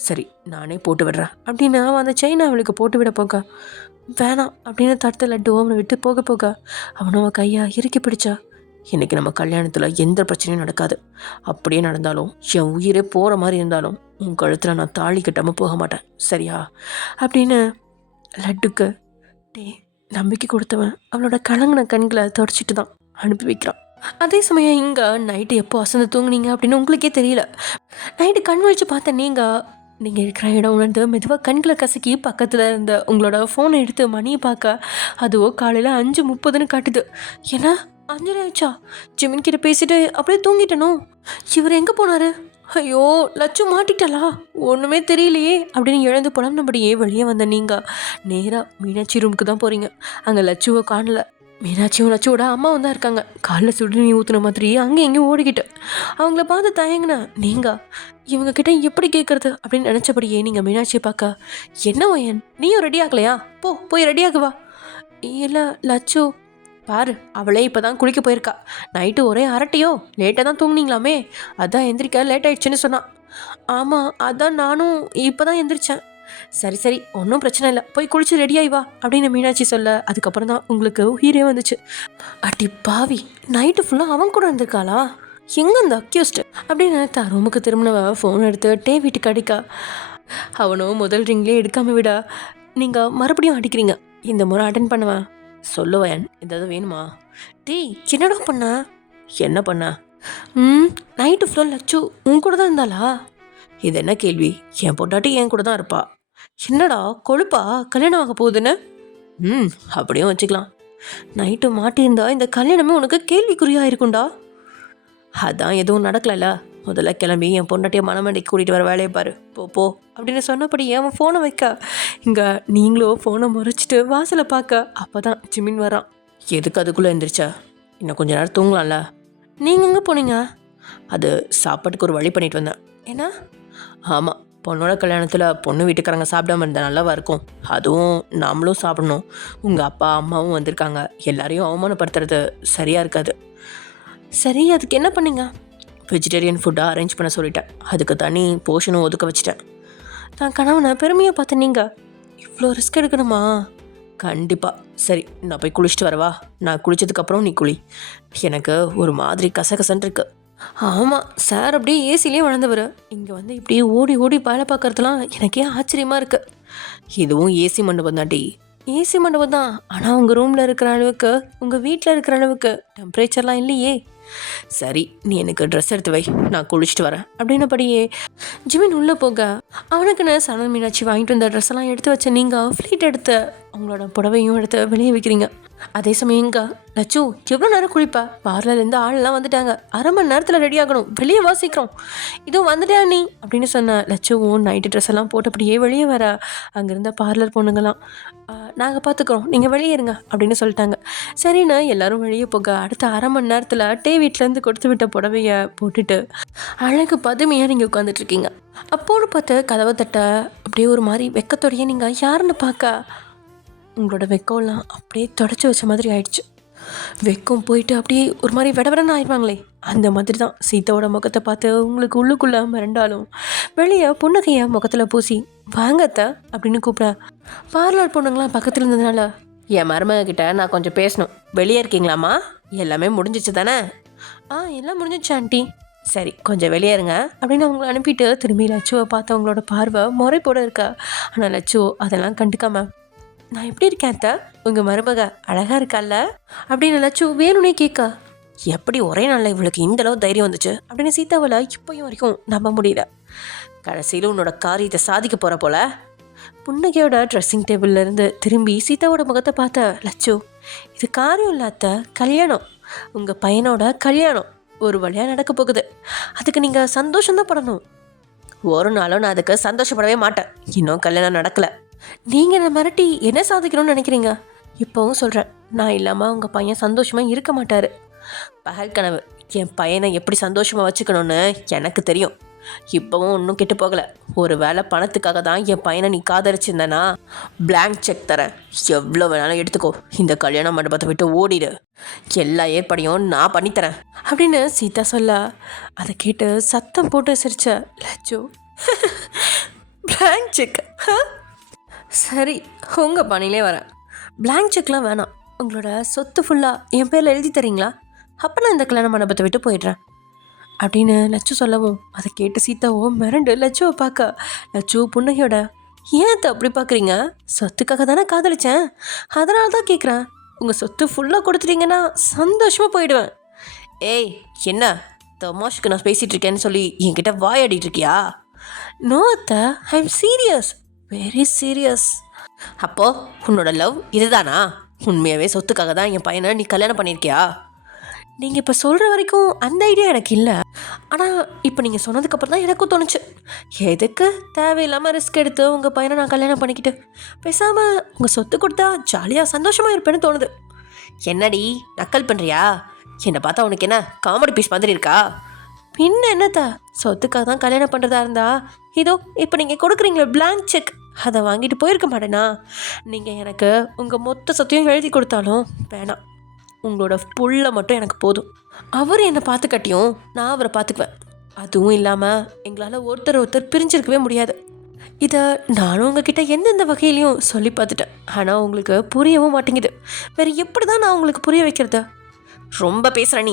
சரி நானே போட்டு விடுறேன் அப்படின்னு அவன் அந்த செயினை அவளுக்கு போட்டு விட போக, வேணாம் அப்படின்னு தடுத்த லட்டு அவனை விட்டு போக அவனும் அவன் கையா இறுக்கி பிடிச்சா. இன்றைக்கி நம்ம கல்யாணத்தில் எந்த பிரச்சனையும் நடக்காது. அப்படியே நடந்தாலும் என் உயிரே போகிற மாதிரி இருந்தாலும் உன் கழுத்தில் நான் தாலி கட்டாமல் போக மாட்டேன், சரியா அப்படின்னு லட்டுக்கு நம்பிக்கை கொடுத்தவன் அவளோட கலங்கின கண்களை தொடச்சிட்டு தான் அனுப்பி வைக்கிறான். அதே சமயம் இங்கே நைட்டு எப்போ அசந்து தூங்குனீங்க அப்படின்னு உங்களுக்கே தெரியல. நைட்டு கண் வச்சு பார்த்த நீங்கள் நீங்கள் இருக்கிற இடம் உணர்ந்து மெதுவாக கண்களை கசக்கி பக்கத்தில் இருந்த உங்களோட ஃபோனை எடுத்து மணியை பார்க்க அதுவோ காலையில் 5:30 காட்டுது. ஏன்னா 5:30 ஆயிடுச்சா? ஜிமின் கிட்ட பேசிட்டு அப்படியே தூங்கிட்டனும். இவர் எங்கே போனார்? ஐயோ, லட்சு மாட்டிட்டாளா? ஒன்றுமே தெரியலையே அப்படின்னு எழுந்து புலம்புனபடியே வெளியே வந்த நீங்கள் நேராக மீனாட்சி ரூமுக்கு தான் போகிறீங்க. அங்கே லட்சுவை காணல. மீனாட்சியும் லட்சுவோட அம்மாவும் தான் இருக்காங்க. காலில் சுடுநீ ஊற்றுன மாதிரி அங்கேயும் எங்கேயும் ஓடிக்கிட்டு. அவங்கள பார்த்து தயங்கின நீங்கள் இவங்க கிட்ட எப்படி கேட்குறது அப்படின்னு நினச்சபடியே நீங்கள் மீனாட்சியை பார்க்க, என்ன ஒயன் நீயும் ரெடி ஆகலையா? போய் ரெடி ஆகுவா. இல்லை லட்சு பாரு, அவளே இப்போ தான் குளிக்க போயிருக்கா. நைட்டு ஒரே அரட்டையோ, லேட்டாக தான் தூங்குனீங்களாமே, அதான் எந்திரிக்க லேட் ஆயிடுச்சுன்னு சொன்னான். ஆமாம், அதான் நானும் இப்போ தான் எந்திரிச்சேன். சரி ஒன்றும் பிரச்சனை இல்லை, போய் குளிச்சு ரெடியாகி வா அப்படின்னு மீனாட்சி சொல்ல, அதுக்கப்புறம் தான் உங்களுக்கு உயிரே வந்துச்சு. அட்டி பாவி, நைட்டு ஃபுல்லாக அவன் கூட இருந்திருக்காளா? எங்கே அந்த அக்யூஸ்டு அப்படின்னு தான் ரூமுக்கு திரும்பினவ ஃபோன் எடுத்து வீட்டுக்கு அடிக்கா. அவனும் முதல் ரிங்லேயே எடுக்காமல் விடா. நீங்கள் மறுபடியும் அடிக்கிறீங்க. இந்த முறை அட்டன் பண்ணுவேன். சொல்லுவேன், ஏதாவது வேணுமா? என்னடா பண்ண? என்ன பண்ண? நைட்டு ஃபுல்லாக லட்சு உன் கூட தான் இருந்தாளா? இது என்ன கேள்வி? என் பொண்டாட்டி என் கூட தான் இருப்பா. என்னடா கொழுப்பா, கல்யாணம் ஆக போகுதுன்னு? அப்படியும் வச்சுக்கலாம். நைட்டு மாட்டியிருந்தா இந்த கல்யாணமே உனக்கு கேள்விக்குறியாக இருக்கும்டா. அதான் எதுவும் நடக்கல. முதல்ல கிளம்பி என் பொண்டாட்டியை மனமண்டைக்கு கூட்டிகிட்டு வர வேலையை பாரு. போ அப்படின்னு சொன்னபடி அவன் ஃபோனை வைக்க, இங்கே நீங்களும் ஃபோனை முறைச்சிட்டு வாசலை பார்க்க, அப்போ தான் ஜிமின் வரான். எதுக்கு அதுக்குள்ளே எழுந்திரிச்சா? இன்னும் கொஞ்ச நேரம் தூங்கலாம்ல. நீங்கள் எங்கே போனீங்க? அது சாப்பாட்டுக்கு ஒரு வழி பண்ணிட்டு வந்தேன். ஏன்னா? ஆமாம், பொண்ணோட கல்யாணத்தில் பொண்ணு வீட்டுக்காரங்க சாப்பிடாம இருந்தால் நல்லாவா இருக்கும்? அதுவும் நாமளும் சாப்பிடணும். உங்கள் அப்பா அம்மாவும் வந்திருக்காங்க. எல்லாரையும் அவமானப்படுத்துறது சரியாக இருக்காது. சரி, அதுக்கு என்ன பண்ணீங்க? வெஜிடேரியன் ஃபுட்டாக அரேஞ்ச் பண்ண சொல்லிட்டேன். அதுக்கு தனி போர்ஷனும் ஒதுக்க வச்சிட்டேன். தான் கணவனை பெருமையாக பார்த்து நீங்கள் இவ்வளோ ரிஸ்க் எடுக்கணுமா? கண்டிப்பாக. சரி, நான் போய் குளிச்சுட்டு வரவா? நான் குளித்ததுக்கப்புறம் நீ குளி. எனக்கு ஒரு மாதிரி கசகசன்னு இருக்கு. ஆமாம் சார், அப்படியே ஏசிலேயே வளர்ந்தவர். இங்கே வந்து இப்படியே ஓடி வேலை பார்க்குறதுலாம் எனக்கே ஆச்சரியமாக இருக்குது. இதுவும் ஏசி மண்டபம் தாண்டி. ஏசி மண்டபம் தான், ஆனால் உங்கள் ரூமில் இருக்கிற அளவுக்கு உங்கள் வீட்டில் இருக்கிற அளவுக்கு டெம்பரேச்சர்லாம் இல்லையே. சரி, நீ எனக்கு ட்ரெஸ் எடுத்து வை, நான் குளிச்சுட்டு வரேன் அப்படின்னபடியே ஜிமின் உள்ளே போக, அவனுக்குன்னு சனல் மீனாட்சி வாங்கிட்டு வந்த ட்ரெஸ் எல்லாம் எடுத்து வச்ச நீங்கள் ஃப்ளீட் எடுத்து அவங்களோட புடவையும் எடுத்து வெளியே வைக்கிறீங்க. அதே சமயங்க லட்சு, எவ்வளோ நேரம் குளிப்பா? பார்லர்லேருந்து ஆளெல்லாம் வந்துட்டாங்க, 1/2 மணி நேரத்தில் ரெடி ஆகணும், வெளியே வாசிக்கிறோம். இதுவும் வந்துட்டா நீ அப்படின்னு சொன்ன லட்சுவும் நைட்டு ட்ரெஸ் எல்லாம் போட்டபடியே வெளியே வர, அங்கேருந்த பார்லர் பொண்ணுங்களாம், நாங்கள் பார்த்துக்குறோம், நீங்கள் வெளியே இருங்க அப்படின்னு சொல்லிட்டாங்க. சரின்னு எல்லாரும் வெளியே போக, அடுத்த 1/2 மணி நேரத்தில் வீட்டிலேருந்து கொடுத்து விட்ட புடவைய போட்டுட்டு அழகு பதுமையாக நீங்கள் உட்காந்துட்ருக்கீங்க. அப்போன்னு பார்த்து கதவை தட்ட, அப்படியே ஒரு மாதிரி வெக்கத்தோடையே நீங்கள் யாருன்னு பார்க்க, உங்களோட வெக்கம்லாம் அப்படியே தொடச்சி வச்ச மாதிரி ஆயிடுச்சு. வெக்கம் போயிட்டு அப்படியே ஒரு மாதிரி விடவிடன்னு ஆயிடுவாங்களே, அந்த மாதிரி தான் சீதாவோட முகத்தை பார்த்து உங்களுக்கு உள்ளுக்குள்ளே மிரண்டாலும் வெளியே புன்னகையை முகத்தில் பூசி வாங்கத்த அப்படின்னு கூப்பிட, பார்லர் பொண்ணுங்களாம் பக்கத்தில் இருந்ததுனால, என் மருமகிட்ட நான் கொஞ்சம் பேசணும், வெளியே இருக்கீங்களாம்மா? எல்லாமே முடிஞ்சிச்சு தானே? எல்லாம் முடிஞ்சிச்சு ஆண்டி. சரி, கொஞ்சம் வெளியே இருங்க அப்படின்னு அவங்கள அனுப்பிட்டு திரும்பி லட்சுவை பார்த்து அவங்களோட பார்வை முறை போட இருக்கா. ஆனால் லட்சு அதெல்லாம் கண்டுக்காம, நான் எப்படி இருக்கேன் அத்தை? உங்கள் மருமக அழகாக இருக்கால்ல அப்படின்னு லட்சு வேணும்னே கேட்க, எப்படி ஒரே நாளில் இவளுக்கு இந்த அளவு தைரியம் வந்துச்சு அப்படின்னு சீதாவில் இப்போயும் வரைக்கும் நம்ப முடியல. கடைசியில் உன்னோட காரியத்தை சாதிக்க போகிற போல. புன்னகையோட ட்ரெஸ்ஸிங் டேபிள்லேருந்து திரும்பி சீதாவோட முகத்தை பார்த்த லட்சு, இது காரியம் இல்லை அத்தை, கல்யாணம். உங்கள் பையனோட கல்யாணம் ஒரு வழியாக நடக்க போகுது. அதுக்கு நீங்கள் சந்தோஷம்தான் படணும். ஒரு நாளும் நான் அதுக்கு சந்தோஷப்படவே மாட்டேன். இன்னும் கல்யாணம் நடக்கலை. நீங்கள் என்னை மிரட்டி என்ன சாதிக்கணும்னு நினைக்கிறீங்க? இப்போவும் சொல்கிறேன், நான் இல்லாமல் உங்கள் பையன் சந்தோஷமாக இருக்க மாட்டார். பகல் கனவு, என் பையனை எப்படி சந்தோஷமாக வச்சுக்கணும்னு எனக்கு தெரியும். இப்போவும் ஒன்றும் கெட்டு போகலை. ஒரு வேளை பணத்துக்காக தான் என் பையனை நீ காதலிச்சிருந்தேன்னா பிளாங்க் செக் தரேன், எவ்வளோ வேணாலும் எடுத்துக்கோ. இந்த கல்யாண மண்டபத்தை விட்டு ஓடிடு, எல்லா ஏற்பாடையும் நான் பண்ணித்தரேன் அப்படின்னு சீதா சொல்ல, அதை கேட்டு சத்தம் போட்டு சிரிச்ச லட்சு, பிளாங்க் செக்? சரி, உங்கள் பணியிலே வரேன். பிளாங்க் செக்லாம் வேணாம், உங்களோட சொத்து ஃபுல்லாக என் பேரில் எழுதி தரீங்களா? அப்போ நான் இந்த கல்யாண மண்டபத்தை விட்டு போயிடுறேன் அப்படின்னு லட்சு சொல்லவும், அதை கேட்டு சீதாவோ மிரண்டு லட்சுவை பார்க்க, லட்சு புன்னகையோட, ஏன் அதை அப்படி பார்க்குறீங்க? சொத்துக்காக தானே காதலிச்சேன், அதனால தான் கேட்குறேன். உங்கள் சொத்து ஃபுல்லாக கொடுத்துட்டீங்கன்னா சந்தோஷமாக போயிடுவேன். ஏய், என்ன தமாஷுக்கு நான் பேசிகிட்டு இருக்கேன்னு சொல்லி என்கிட்ட வாயாடிட்டு இருக்கியா? நோ அத்தை, I am serious, very serious. அப்போ உன்னோட லவ் இதுதானா? உண்மையாகவே சொத்துக்காக தான் என் பையனை நீ கல்யாணம் பண்ணியிருக்கியா? நீங்கள் இப்போ சொல்கிற வரைக்கும் அந்த ஐடியா எனக்கு இல்லை. ஆனால் இப்போ நீங்கள் சொன்னதுக்கப்புறம் தான் எனக்கும் தோணுச்சு, எதுக்கு தேவையில்லாமல் ரிஸ்க் எடுத்து உங்கள் பையனை நான் கல்யாணம் பண்ணிக்கிட்டு பேசாமல் உங்கள் சொத்து கொடுத்தா ஜாலியாக சந்தோஷமாக இருப்பேன்னு தோணுது. என்னடி நக்கல் பண்ணுறியா? என்னை பார்த்தா உனக்கு என்ன காமெடி பீஸ் மாதிரி இருக்கா? பின்ன என்னத்த, சொத்துக்காக தான் கல்யாணம் பண்ணுறதா இருந்தா இதோ இப்போ நீங்கள் கொடுக்குறீங்களே பிளாங்க் செக், அதை வாங்கிட்டு போயிருக்க மாட்டேனா? நீங்கள் எனக்கு உங்கள் மொத்த சொத்தையும் எழுதி கொடுத்தாலும் வேணாம், உங்களோட புள்ள மட்டும் எனக்கு போதும். அவர் என்னை பார்த்துக்கட்டியும் நான் அவரை பார்த்துக்குவேன். அதுவும் இல்லாமல் எங்களால் ஒருத்தர் பிரிஞ்சிருக்கவே முடியாது. இதை நானும் உங்ககிட்ட எந்தெந்த வகையிலையும் சொல்லி பார்த்துட்டேன், ஆனால் உங்களுக்கு புரியவும் மாட்டேங்குது. வேறு எப்படி தான் நான் உங்களுக்கு புரிய வைக்கிறது? ரொம்ப பேசுகிற நீ,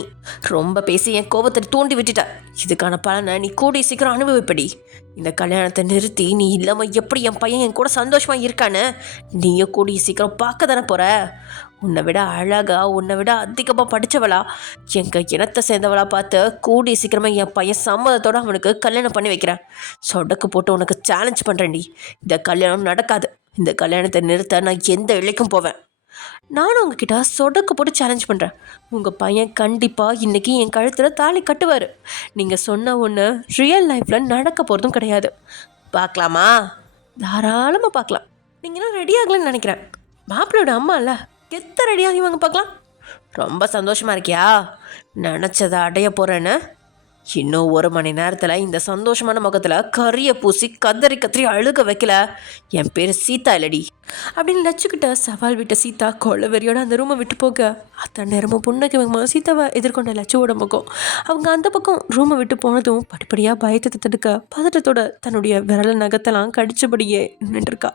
ரொம்ப பேசி என் கோபத்தை தூண்டி விட்டுட்ட. இதுக்கான பலனை நீ கூடிய சீக்கிரம் அனுபவிப்படி. இந்த கல்யாணத்தை நிறுத்தி நீ இல்லாமல் எப்படி என் பையன் என் கூட சந்தோஷமாக இருக்கான்னு நீயே கூடிய சீக்கிரம் பார்க்க தானே போகிற. உன்னை விட அழகா, உன்னை விட அதிகமாக படித்தவளா, எங்கள் இனத்தை சேர்ந்தவளா பார்த்து கூடிய சீக்கிரமாக என் பையன் சம்மதத்தோடு அவனுக்கு கல்யாணம் பண்ணி வைக்கிறேன். சொடக்கு போட்டு உனக்கு சேலஞ்ச் பண்ணுறேன்டி. இந்த கல்யாணம் நடக்காது. இந்த கல்யாணத்தை நிறுத்த நான் எந்த இலைக்கும் போவேன். நானும் உங்ககிட்ட சொடக்கு போட்டு சேலஞ்ச் பண்ணுறேன். உங்கள் பையன் கண்டிப்பாக இன்றைக்கி என் கழுத்தில் தாலி கட்டுவார். நீங்கள் சொன்ன ஒன்று ரியல் லைஃப்பில் நடக்க போகிறதும் கிடையாது. பார்க்கலாமா? தாராளமாக பார்க்கலாம். நீங்கள் என்ன ரெடி ஆகலன்னு நினைக்கிறேன். மாப்பிள்ளையோட அம்மா இல்லை, எத்த ரெடியாகி வாங்க பார்க்கலாம். ரொம்ப சந்தோஷமாக இருக்கியா? நினச்சதை அடைய போகிறேன்னு. இன்னும் 1 மணி நேரத்தில் இந்த சந்தோஷமான முகத்தில் கறியை பூசி கத்தரி அழுக வைக்கல, என் பேர் சீதா இல்லடி அப்படின்னு லட்சுக்கிட்ட சவால் விட்ட சீதா கொள்ள வெறியோட அந்த ரூமை விட்டு போக, அத்தனை நேரமும் புன்னகை சீதாவை எதிர்கொண்ட லட்சுவோட முகம். அவங்க அந்த பக்கம் ரூமை விட்டு போனதும் படிப்படியாக பயத்தை தடுக்க பதட்டத்தோட தன்னுடைய விரல நகத்தெல்லாம் கடிச்சபடியே நின்றுருக்கா.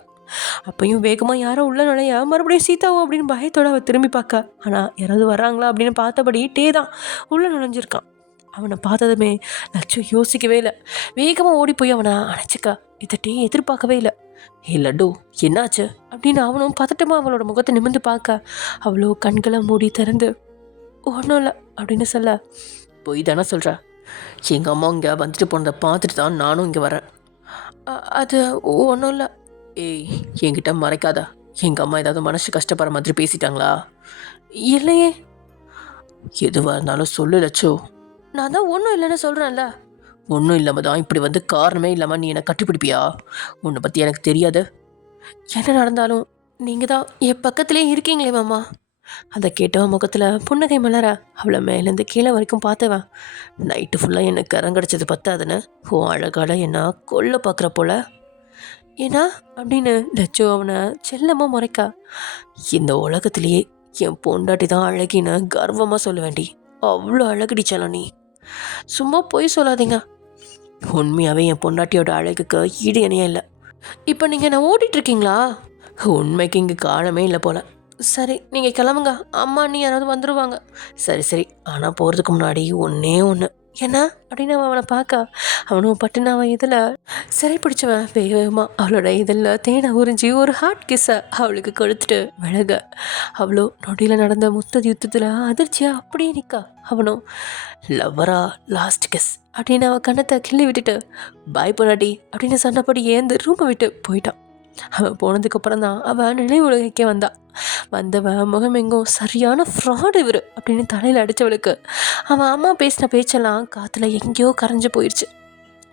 அப்பையும் வேகமாக யாரோ உள்ள நுழைய மறுபடியும் சீதாவோ அப்படின்னு பயத்தோட அவள் திரும்பி பார்க்க, ஆனால் யாராவது வர்றாங்களா அப்படின்னு பார்த்தபடி டே தான் உள்ளே நுழைஞ்சிருக்கான். அவனை பார்த்ததுமே லட்சு யோசிக்கவே இல்லை, வேகமாக ஓடி போய் அவனை அணைச்சிக்கா. இதை டே எதிர்பார்க்கவே இல்லை. ஏ லட்டு, என்னாச்சு அப்படின்னு அவனும் பதட்டமாக அவளோட முகத்தை நிமிர்ந்து பார்க்க, அவ்வளோ கண்களை மூடி திறந்து ஒன்றும் இல்லை அப்படின்னு சொல்ல, போய் தானே சொல்கிற, எங்கள் அம்மா இங்கே வந்துட்டு போனதை பார்த்துட்டு தான் நானும் இங்கே வரேன். அது ஒன்றும் இல்லை. ஏய், என்கிட்ட மறைக்காதா, எங்கள் அம்மா ஏதாவது மனசு கஷ்டப்படுற மாதிரி பேசிட்டாங்களா? இல்லையே. எதுவாக இருந்தாலும் சொல்லு லட்சு. நான் தான் ஒன்றும் இல்லைன்னு சொல்கிறேன்ல. ஒன்றும் இல்லாமல் தான் இப்படி வந்து காரணமே இல்லாமல் நீ என்னை கட்டிப்பிடிப்பியா? உன்னை பற்றி எனக்கு தெரியாது. என்ன நடந்தாலும் நீங்கள் தான் என் பக்கத்துலேயே இருக்கீங்களே மாமா. அதை கேட்டவன் முகத்தில் புன்னகை மலர அவளை மேலேருந்து கீழே வரைக்கும் பார்த்தவன், நைட்டு ஃபுல்லாக எனக்கு கரங்கடிச்சது பத்தாதுன்னு ஓ அழகால என்ன கொல்ல பார்க்குற போல. ஏன்னா அப்படின்னு லட்சு அவனை செல்லமாக முறைக்கா. இந்த உலகத்திலேயே என் பொண்டாட்டி தான் அழகின்னு கர்வமாக சொல்ல வேண்டி, அவ்வளோ அழகடிச்சாலும் நீ சும்மா போய் சொல்லாதீங்க. உண்மையாகவே என் பொண்டாட்டியோட அழகுக்கு ஈடு இணையே இல்லை. இப்போ நீங்கள் என்ன ஓட்டிகிட்ருக்கீங்களா? உண்மைக்கு இங்கே காலமே இல்லை போல். சரி, நீங்கள் கிளம்புங்க, அம்மா அண்ணி யாராவது வந்துடுவாங்க. சரி, ஆனால் போகிறதுக்கு முன்னாடி ஒன்றே ஒன்று. என்ன அப்படின்னு அவனை பார்க்க, அவனும் பட்டுன்னு அவன் இதில் சிறை பிடிச்சவன் வேகமாக அவளோட இதில் தேனை உறிஞ்சி ஒரு ஹார்ட் கிஸ்ஸை அவளுக்கு கொடுத்துட்டு விலக, அவ்வளோ நொடியில் நடந்த முத்த யுத்தத்தில் அதிர்ச்சியாக அப்படியே நிற்கா. அவனும் லவ்வரா லாஸ்ட் கிஸ் அப்படின்னு அவன் கண்ணத்தை கிள்ளி விட்டுட்டு பாய் பொண்டாட்டி அப்படின்னு சொன்னபடி ஏந்து ரூமை விட்டு போயிட்டான். அவன் போனதுக்கப்புறம் தான் அவன் நினைவு உலகிக்கே வந்தவன் முகம் எங்கும் சரியான ஃப்ராடு இவர் அப்படின்னு தலையில் அடித்தவளுக்கு அவன் அம்மா பேசின பேச்செல்லாம் காற்றுல எங்கேயோ கரைஞ்சி போயிடுச்சு.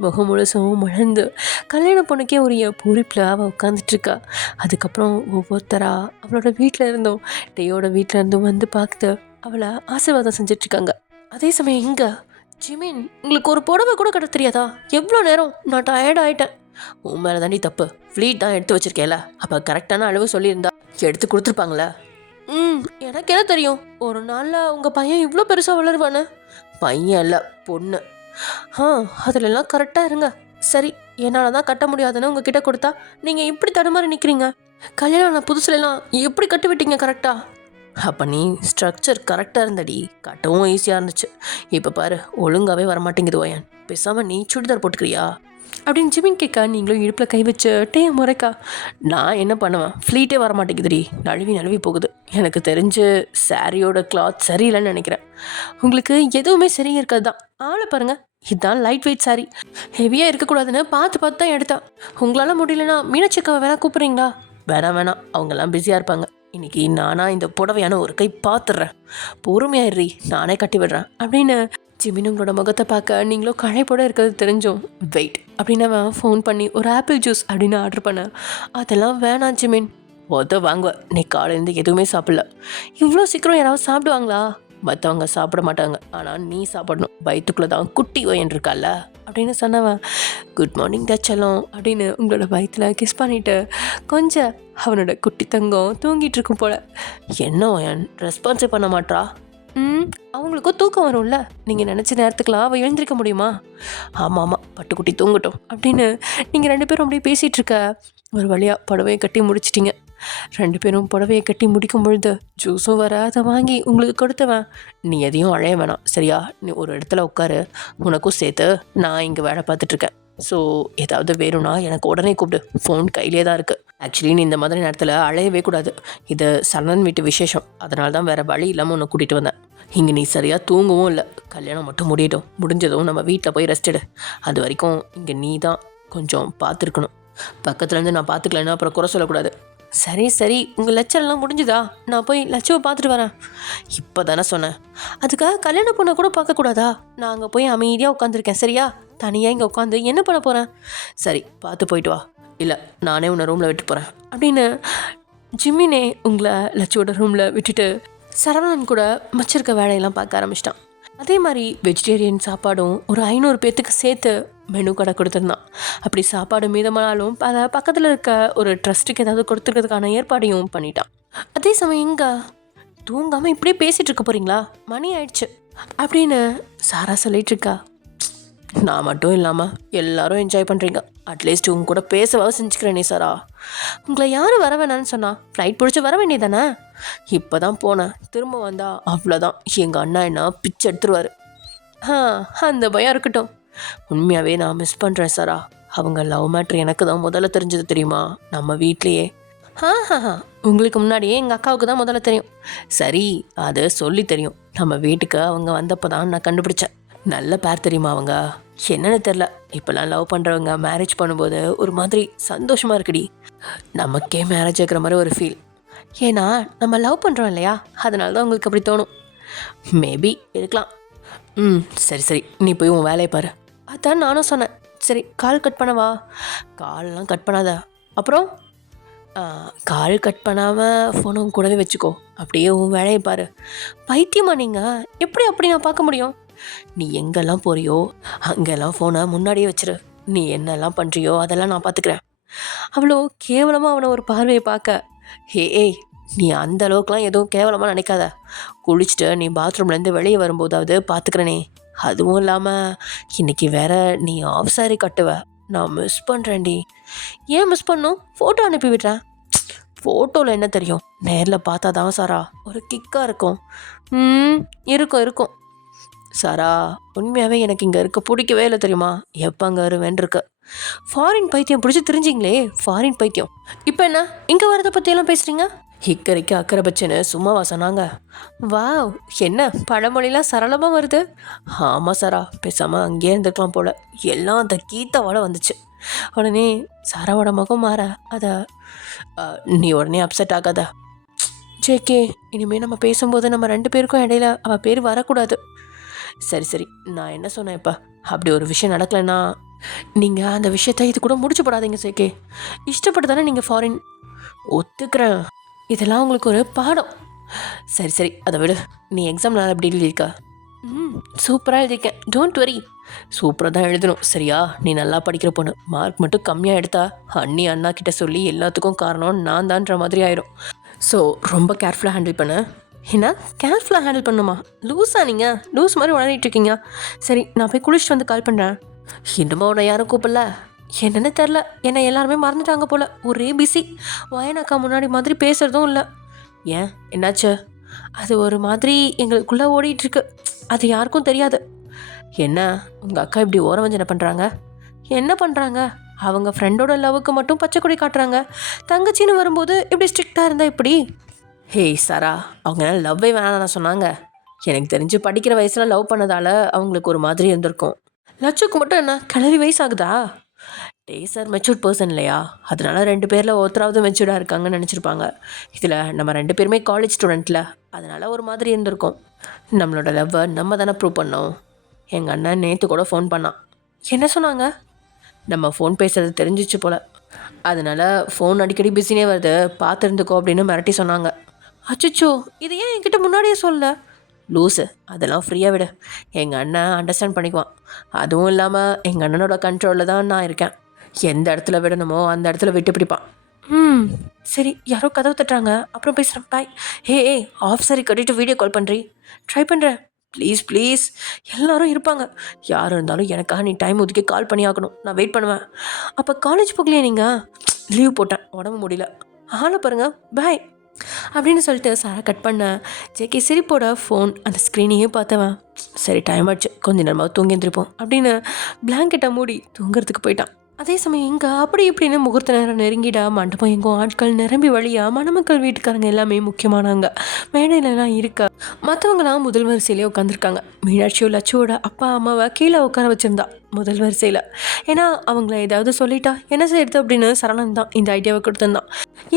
முகம் முழுசும் முழந்து கல்யாண பொண்ணுக்கே உரிய பொறுப்பில் அவள் உட்காந்துட்ருக்கா. அதுக்கப்புறம் ஒவ்வொருத்தராக அவளோட வீட்டில் இருந்தும் டேயோட வீட்டில் இருந்தும் வந்து பார்த்து அவளை ஆசீர்வாதம் செஞ்சிட்ருக்காங்க. அதே சமயம் இங்கே ஜிமின், உங்களுக்கு ஒரு புடவை கூட கட்ட தெரியாதா? எவ்வளோ நேரம், நான் டயர்ட் ஆகிட்டேன். உன் மேலே தாண்டி தப்பு, ஃப்ளீட் தான் எடுத்து வச்சிருக்கேல, அப்போ கரெக்டான அளவு சொல்லியிருந்தா எடுத்து கொடுத்துருப்பாங்களே. எனக்கு என்ன தெரியும், ஒரு நாளில் உங்கள் பையன் இவ்வளோ பெருசாக வளருவானு. பையன் இல்லை, பொண்ணு. அதிலெல்லாம் கரெக்டாக இருங்க. சரி, என்னால் தான் கட்ட முடியாதுன்னு உங்ககிட்ட கொடுத்தா நீங்கள் இப்படி தடுமாறி நிற்கிறீங்க. கல்யாணம் ஆன புதுசுலாம் எப்படி கட்டி விட்டீங்க கரெக்டாக? அப்போ நீ ஸ்ட்ரக்சர் கரெக்டாக இருந்தடி, கட்டவும் ஈஸியாக இருந்துச்சு. இப்போ பாரு, ஒழுங்காகவே வரமாட்டேங்குது ஓயன். பேசாமல் நீ சுடிதார் போட்டுக்கிறியா? அப்படின்னு ஜிமின் கேட்க நீங்களும் இடுப்பில் கை வச்சு டே முறைக்கா. நான் என்ன பண்ணுவேன், ஃப்ளீட்டே வர மாட்டேங்குதுடி, நழுவி போகுது. எனக்கு தெரிஞ்சு சாரியோட கிளாத் சரியில்லைன்னு நினைக்கிறேன். உங்களுக்கு எதுவுமே சரியாக இருக்காது தான். ஆளை பாருங்கள், இதுதான் லைட் வெயிட் சாரி, ஹெவியாக இருக்கக்கூடாதுன்னு பார்த்து தான் எடுத்தேன். உங்களால் முடியலன்னா மீனாட்சிக்காவை வேணா கூப்பிட்றீங்களா? வேணாம், அவங்கெல்லாம் பிஸியாக இருப்பாங்க. இன்னைக்கு நானா இந்த புடவையான ஒரு கை பார்த்துட்றேன், பொறுமையாயிடுறி, நானே கட்டி விடுறேன் அப்படின்னு ஜிமின் உங்களோட முகத்தை பார்க்க நீங்களும் களைப்போட இருக்கிறது தெரிஞ்சோம். வெயிட் அப்படின்னு அவன் ஃபோன் பண்ணி ஒரு ஆப்பிள் ஜூஸ் அப்படின்னு ஆர்டர் பண்ண. அதெல்லாம் வேணாம் ஜிமின், வாங்குவேன், நீ காலையிலேருந்து எதுவுமே சாப்பிடல. இவ்வளோ சீக்கிரம் யாராவது சாப்பிடுவாங்களா? மற்றவங்க சாப்பிட மாட்டாங்க, ஆனால் நீ சாப்பிடணும், வயிற்றுக்குள்ளே தான் குட்டி ஓயன் இருக்கால அப்படின்னு சொன்னவன். குட் மார்னிங் தச்சலம் அப்படின்னு உங்களோட வயிற்றில் கிஸ் பண்ணிவிட்டு கொஞ்சம் அவனோட குட்டி தங்கம் தூங்கிட்டு இருக்கும் போல். என்ன ஓயன் ரெஸ்பான்ஸே பண்ண மாட்டா? அவங்களுக்கும் தூக்கம் வரும்ல, நீங்கள் நினச்ச நேரத்துக்குலாம் அவள் எழுந்திருக்க முடியுமா? ஆமாம் பட்டுக்குட்டி தூங்கட்டும் அப்படின்னு நீங்கள் 2 பேரும் அப்படியே பேசிகிட்டு இருக்க ஒரு வழியாக புடவையை கட்டி முடிச்சிட்டிங்க. 2 பேரும் புடவையை கட்டி முடிக்கும் பொழுது ஜூஸும் வர அதை வாங்கி உங்களுக்கு கொடுத்தவன். நீ எதையும் அழைய வேணாம் சரியா, நீ ஒரு இடத்துல உட்காரு, உனக்கும் சேர்த்து நான் இங்கே வேலை பார்த்துட்ருக்கேன். ஸோ ஏதாவது வேணும்னா எனக்கு உடனே கூப்பிடு, ஃபோன் கையிலே தான் இருக்குது. ஆக்சுவலி நீ இந்த மாதிரி நேரத்தில் அழையவே கூடாது, இது சரணன் வீட்டு விசேஷம், அதனால தான் வேறு வழி இல்லாமல் உன்னை கூட்டிகிட்டு வந்தேன். இங்கே நீ சரியாக தூங்கவும் இல்லை, கல்யாணம் மட்டும் முடிஞ்சதும் நம்ம வீட்டில் போய் ரெஸ்ட் எடு. அது வரைக்கும் இங்கே நீ தான் கொஞ்சம் பார்த்துருக்கணும். பக்கத்துலேருந்து நான் பார்த்துக்கலன்னா அப்புறம் குறை சொல்லக்கூடாது. சரி உங்கள் லட்சம்லாம் முடிஞ்சுதா? நான் போய் லட்சுவை பார்த்துட்டு வரேன். இப்போ தானே சொன்னேன், அதுக்காக கல்யாண பொண்ணை கூட பார்க்கக்கூடாதா? நான் அங்கே போய் அமைதியாக உட்காந்துருக்கேன் சரியா, தனியாக இங்கே உட்காந்து என்ன பண்ண போகிறேன்? சரி பார்த்து போயிட்டு வா, இல்லை நானே உன்னை ரூமில் விட்டு போகிறேன் அப்படின்னு ஜிம்மினே உங்களை லட்சுவோட ரூமில் விட்டுட்டு சரவணன் கூட வச்சிருக்க வேலையெல்லாம் பார்க்க ஆரம்பிச்சிட்டான். அதே மாதிரி வெஜிடேரியன் சாப்பாடும் ஒரு 500 பேர்த்துக்கு சேர்த்து மெனு கடை கொடுத்துருந்தான். அப்படி சாப்பாடு மீதமானாலும் அதை பக்கத்தில் இருக்க ஒரு ட்ரஸ்ட்டுக்கு ஏதாவது கொடுத்துருக்கிறதுக்கான ஏற்பாடையும் பண்ணிட்டான். அதே சமயம் இங்கே தூங்காமல் இப்படியே பேசிகிட்டு இருக்க போகிறீங்களா, மணி ஆயிடுச்சு அப்படின்னு சாரா சொல்லிகிட்ருக்கா. நான் மட்டும் இல்லாமல் எல்லாரும் என்ஜாய் பண்ணுறீங்க, அட்லீஸ்ட் உங்க கூட பேசவாவது செஞ்சுக்கிறேனே சாரா. உங்களை யாரும் வர வேணான்னு சொன்னா? ஃப்ளைட் பிடிச்சி வர வேண்டியதானே? இப்போ தான் போனேன், திரும்ப வந்தா அவ்வளோதான், எங்கள் அண்ணா என்ன பிச்சு எடுத்துருவார். அந்த பயம் இருக்கட்டும். உண்மையாகவே நான் மிஸ் பண்ணுறேன் சாரா. அவங்க லவ் மேட்ரு எனக்கு தான் முதல்ல தெரிஞ்சது தெரியுமா, நம்ம வீட்லேயே. உங்களுக்கு முன்னாடியே எங்கள் அக்காவுக்கு தான் முதல்ல தெரியும். சரி அது சொல்லி தெரியும், நம்ம வீட்டுக்கு அவங்க வந்தப்போ தான் நான் கண்டுபிடிச்சேன். நல்ல பேர் தெரியுமா அவங்க, என்னன்னு தெரில, இப்போல்லாம் லவ் பண்ணுறவங்க மேரேஜ் பண்ணும்போது ஒரு மாதிரி சந்தோஷமாக இருக்குடி, நமக்கே மேரேஜ் ஆகிற மாதிரி ஒரு ஃபீல். ஏன்னா நம்ம லவ் பண்ணுறோம் இல்லையா, அதனால தான் உங்களுக்கு அப்படி தோணும். மேபி இருக்கலாம். சரி நீ போய் உன் வேலையை பாரு. அதான் நானும் சொன்னேன். சரி கால் கட் பண்ணவா? கால்லாம் கட் பண்ணாத. அப்புறம் கால் கட் பண்ணாமல் ஃபோனும் கூடவே வச்சுக்கோ, அப்படியே உன் வேலையை பாரு. பைத்தியமா நீங்கள்? எப்படி அப்படி நான் பார்க்க முடியும்? நீ எங்கெல்லாம் போறியோ அங்கெல்லாம் ஃபோனை முன்னாடியே வச்சிரு, நீ என்னெல்லாம் பண்ணுறியோ அதெல்லாம் நான் பார்த்துக்கிறேன். அவ்வளோ கேவலமாக அவனை ஒரு பார்வையை பார்க்க. ஏய் நீ அந்த அளவுக்குலாம் எதுவும் கேவலமாக நினைக்காத, குளிச்சுட்டு நீ பாத்ரூம்லேருந்து வெளியே வரும்போதாவது பார்த்துக்கிறனே. அதுவும் இல்லாமல் இன்றைக்கி வேற நீ ஆஃப் சாரி கட்டுவ, நான் மிஸ் பண்ணுறேன்டி. ஏன் மிஸ் பண்ணும்? ஃபோட்டோ அனுப்பி விடுறேன். ஃபோட்டோவில் என்ன தெரியும், நேரில் பார்த்தா தான் சாரா ஒரு கிக்காக இருக்கும். இருக்கும் சாரா, உண்மையாகவே எனக்கு இங்கே இருக்க பிடிக்கவே இல்லை தெரியுமா, எப்போ அங்கே வருவேன்ருக்கு. ஃபாரின் பைத்தியம் பிடிச்சி தெரிஞ்சிங்களே, ஃபாரின் பைத்தியம். இப்போ என்ன இங்கே வரதை பற்றியெல்லாம் பேசுகிறீங்க? இக்கரைக்கு அக்கறை பச்சைன்னு சும்மாவா சொன்னாங்க? வாவ், என்ன பழமொழிலாம் சரளமாக வருது. ஆமாம் சாரா, பேசாமல் அங்கேயே இருந்துருக்கலாம் போல், எல்லாம் அந்த கீத்தாவோட வந்துச்சு. உடனே சாராவோட முகம் மாற, அதை நீ உடனே அப்செட் ஆகாத ஜேகே. இனிமேல் நம்ம பேசும்போது நம்ம 2 பேருக்கும் இடையில அவள் பேர் வரக்கூடாது. சரி நான் என்ன சொன்னேன், இப்போ அப்படி ஒரு விஷயம் நடக்கலைன்னா நீங்கள் அந்த விஷயத்த இது கூட முடிச்சு போடாதீங்க சேகே. இஷ்டப்பட்டு தானே நீங்கள் ஃபாரின். ஒத்துக்கிறேன், இதெல்லாம் உங்களுக்கு ஒரு பாடம். சரி அதை விடு. நீ எக்ஸாம்னால எப்படி எழுதியிருக்கா? சூப்பராக எழுதியிருக்கேன், டோன்ட் வரி. சூப்பராக தான் எழுதணும் சரியா, நீ நல்லா படிக்கிற பொண்ணு. மார்க் மட்டும் கம்மியாக எடுத்தா அண்ணா கிட்ட சொல்லி எல்லாத்துக்கும் காரணம் நான் தான்ற மாதிரி ஆயிடும். ஸோ ரொம்ப கேர்ஃபுல்லாக ஹேண்டில் பண்ணு. என்ன கேர்ஃபுல்லாக ஹேண்டில் பண்ணுமா? லூஸா நீங்கள்? லூஸ் மாதிரி உடனிட்டு இருக்கீங்க. சரி நான் போய் குளிச்சுட்டு வந்து கால் பண்ணுறேன். இன்னுமா உன்னை யாரும் கூப்பிடல? என்னென்னு தெரில, என்னை எல்லாருமே மறந்துட்டாங்க போல், ஒரே பிஸி. வயனக்கா முன்னாடி மாதிரி பேசுகிறதும் இல்லை. ஏன் என்னாச்சு? அது ஒரு மாதிரி எங்களுக்குள்ளே ஓடிட்டுருக்கு, அது யாருக்கும் தெரியாது. என்ன உங்கள் அக்கா இப்படி ஓரவஞ்சனை பண்ணுறாங்க? என்ன பண்ணுறாங்க? அவங்க ஃப்ரெண்டோட லவ்வுக்கு மட்டும் பச்சை கொடி காட்டுறாங்க. தங்கச்சின்னு வரும்போது இப்படி ஸ்ட்ரிக்டாக இருந்தால் இப்படி? ஹேய் சாரா, அவங்க லவ்வே வேணாம் சொன்னாங்க. எனக்கு தெரிஞ்சு படிக்கிற வயசில் லவ் பண்ணதால் அவங்களுக்கு ஒரு மாதிரி இருந்திருக்கும். லட்சுக்கு மட்டும் என்ன கிளவி வயசாகுதா? சார் மெச்சூர்ட் பர்சன் இல்லையா, அதனால 2 பேரில் ஒருத்தராவது மெச்சூர்டாக இருக்காங்கன்னு நினச்சிருப்பாங்க. இதில் நம்ம 2 பேருமே காலேஜ் ஸ்டூடெண்ட்டில், அதனால் ஒரு மாதிரி இருந்திருக்கும். நம்மளோட லவ்வை நம்ம தானே ப்ரூவ் பண்ணோம். எங்கள் அண்ணன் நேற்று கூட ஃபோன் பண்ணான். என்ன சொன்னாங்க? நம்ம ஃபோன் பேசுகிறது தெரிஞ்சிச்சு போல், அதனால் ஃபோன் அடிக்கடி பிஸினே வருது, பார்த்துருந்துக்கோ அப்படின்னு மிரட்டி சொன்னாங்க. அச்சோ, இது ஏன் என்கிட்ட முன்னாடியே சொல்ல? லூஸு, அதெல்லாம் ஃப்ரீயாக விடு. எங்கள் அண்ணன் அண்டர்ஸ்டாண்ட் பண்ணிக்குவான். அதுவும் இல்லாமல் எங்கள் அண்ணனோட கண்ட்ரோலில் தான் நான் இருக்கேன். எந்த இடத்துல விடணுமோ அந்த இடத்துல விட்டு பிடிப்பான். சரி, யாரோ கதவு தட்டுறாங்க, அப்புறம் பேசுகிறேன், பாய். ஆஃப் சாரி கட்டிட்டு வீடியோ கால் பண்ணுறி. ட்ரை பண்ணுறேன், ப்ளீஸ் ப்ளீஸ். எல்லோரும் இருப்பாங்க, யார் இருந்தாலும் எனக்காக நீ டைம் ஒதுக்கி கால் பண்ணி ஆகணும். நான் வெயிட் பண்ணுவேன். அப்போ காலேஜ் போகலையே நீங்கள்? லீவ் போட்டேன், உடம்பு முடியல. ஆளை பாருங்க, பாய் அப்படின்னு சொல்லிட்டு சாரா கட் பண்ண. ஜேகே சிரிப்போட ஃபோன் அந்த ஸ்க்ரீனையே பார்த்தவன், சரி டைம் ஆச்சு, கொஞ்ச நேரமாக தூங்கி எழுந்திருப்போம் அப்படின்னு பிளாங்கெட்டை மூடி தூங்குறதுக்கு போயிட்டான். அதே சமயம் இங்கே அப்படி இப்படின்னு முகூர்த்த நேரம் நெருங்கிடா மண்டபம் எங்கும் ஆட்கள் நிரம்பி வழியா மணமக்கள் வீட்டுக்காரங்க எல்லாமே முக்கியமானவங்க மேடையிலலாம் இருக்க. மற்றவங்களாம் முதல் வரிசையிலே உட்காந்துருக்காங்க. மீனாட்சியோ லட்சுவோட அப்பா அம்மாவை கீழே உட்கார வச்சுருந்தா முதல் வரிசையில். ஏன்னா அவங்கள ஏதாவது சொல்லிட்டா என்ன செய்யறது அப்படின்னு சரணன் தான் இந்த ஐடியாவை கொடுத்துருந்தான்.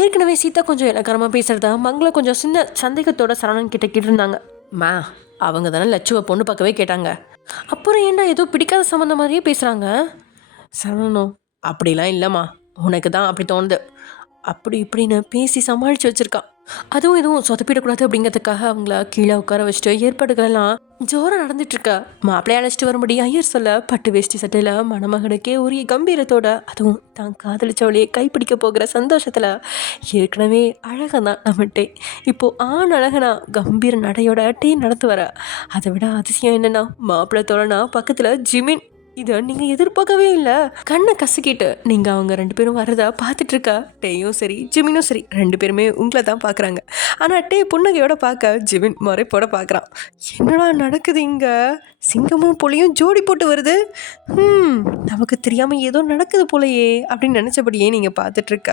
ஏற்கனவே சீதா கொஞ்சம் இலக்காரமாக பேசுகிறதா மங்களை கொஞ்சம் சின்ன சந்தேகத்தோட சரணன் கிட்ட கேட்டிருந்தாங்க. மா, அவங்க தானே லட்சுவை பொண்ணு பார்க்கவே கேட்டாங்க, அப்புறம் ஏன்டா ஏதோ பிடிக்காத சம்மந்தம் மாதிரியே பேசுகிறாங்க? சரணனும், அப்படிலாம் இல்லைம்மா, உனக்கு தான் அப்படி தோணுது அப்படி இப்படின்னு பேசி சமாளித்து வச்சுருக்கான். அதுவும் எதுவும் சொதப்பிடக்கூடாது அப்படிங்கிறதுக்காக அவங்கள கீழே உட்கார வச்சுட்டு ஏற்பாடுகளெல்லாம் ஜோரம் நடந்துட்டுருக்கா. மாப்பிள்ளையை அழைச்சிட்டு வரும்படி ஐயர் சொல்ல பட்டு வேஷ்டி சட்டையில் மணமகனுக்கே ஒரு கம்பீரத்தோட, அதுவும் தான் காதலிச்சவளையே கைப்பிடிக்க போகிற சந்தோஷத்தில். ஏற்கனவே அழகதான் நம்மகிட்டே, இப்போது ஆண் அழகனா கம்பீர நடையோட டீ நடத்து வர. அதை விட அதிசயம் என்னென்னா மாப்பிள்ளை தோழனா பக்கத்தில் ஜிமின். இதை நீங்கள் எதிர்பார்க்கவே இல்லை. கண்ணை கசக்கிட்டு நீங்கள் அவங்க 2 பேரும் வர்றதா பார்த்துட்ருக்கா. டேயும் சரி ஜிமினும் சரி 2 பேருமே உங்களை தான் பார்க்குறாங்க. ஆனால் டே புன்னகையோட பார்க்க ஜிமின் முறைப்போட பார்க்குறான். என்னடா நடக்குது இங்கே? சிங்கமும் புலியும் ஜோடி போட்டு வருது. நமக்கு தெரியாமல் ஏதோ நடக்குது போலையே அப்படின்னு நினச்சபடியே நீங்கள் பார்த்துட்ருக்க.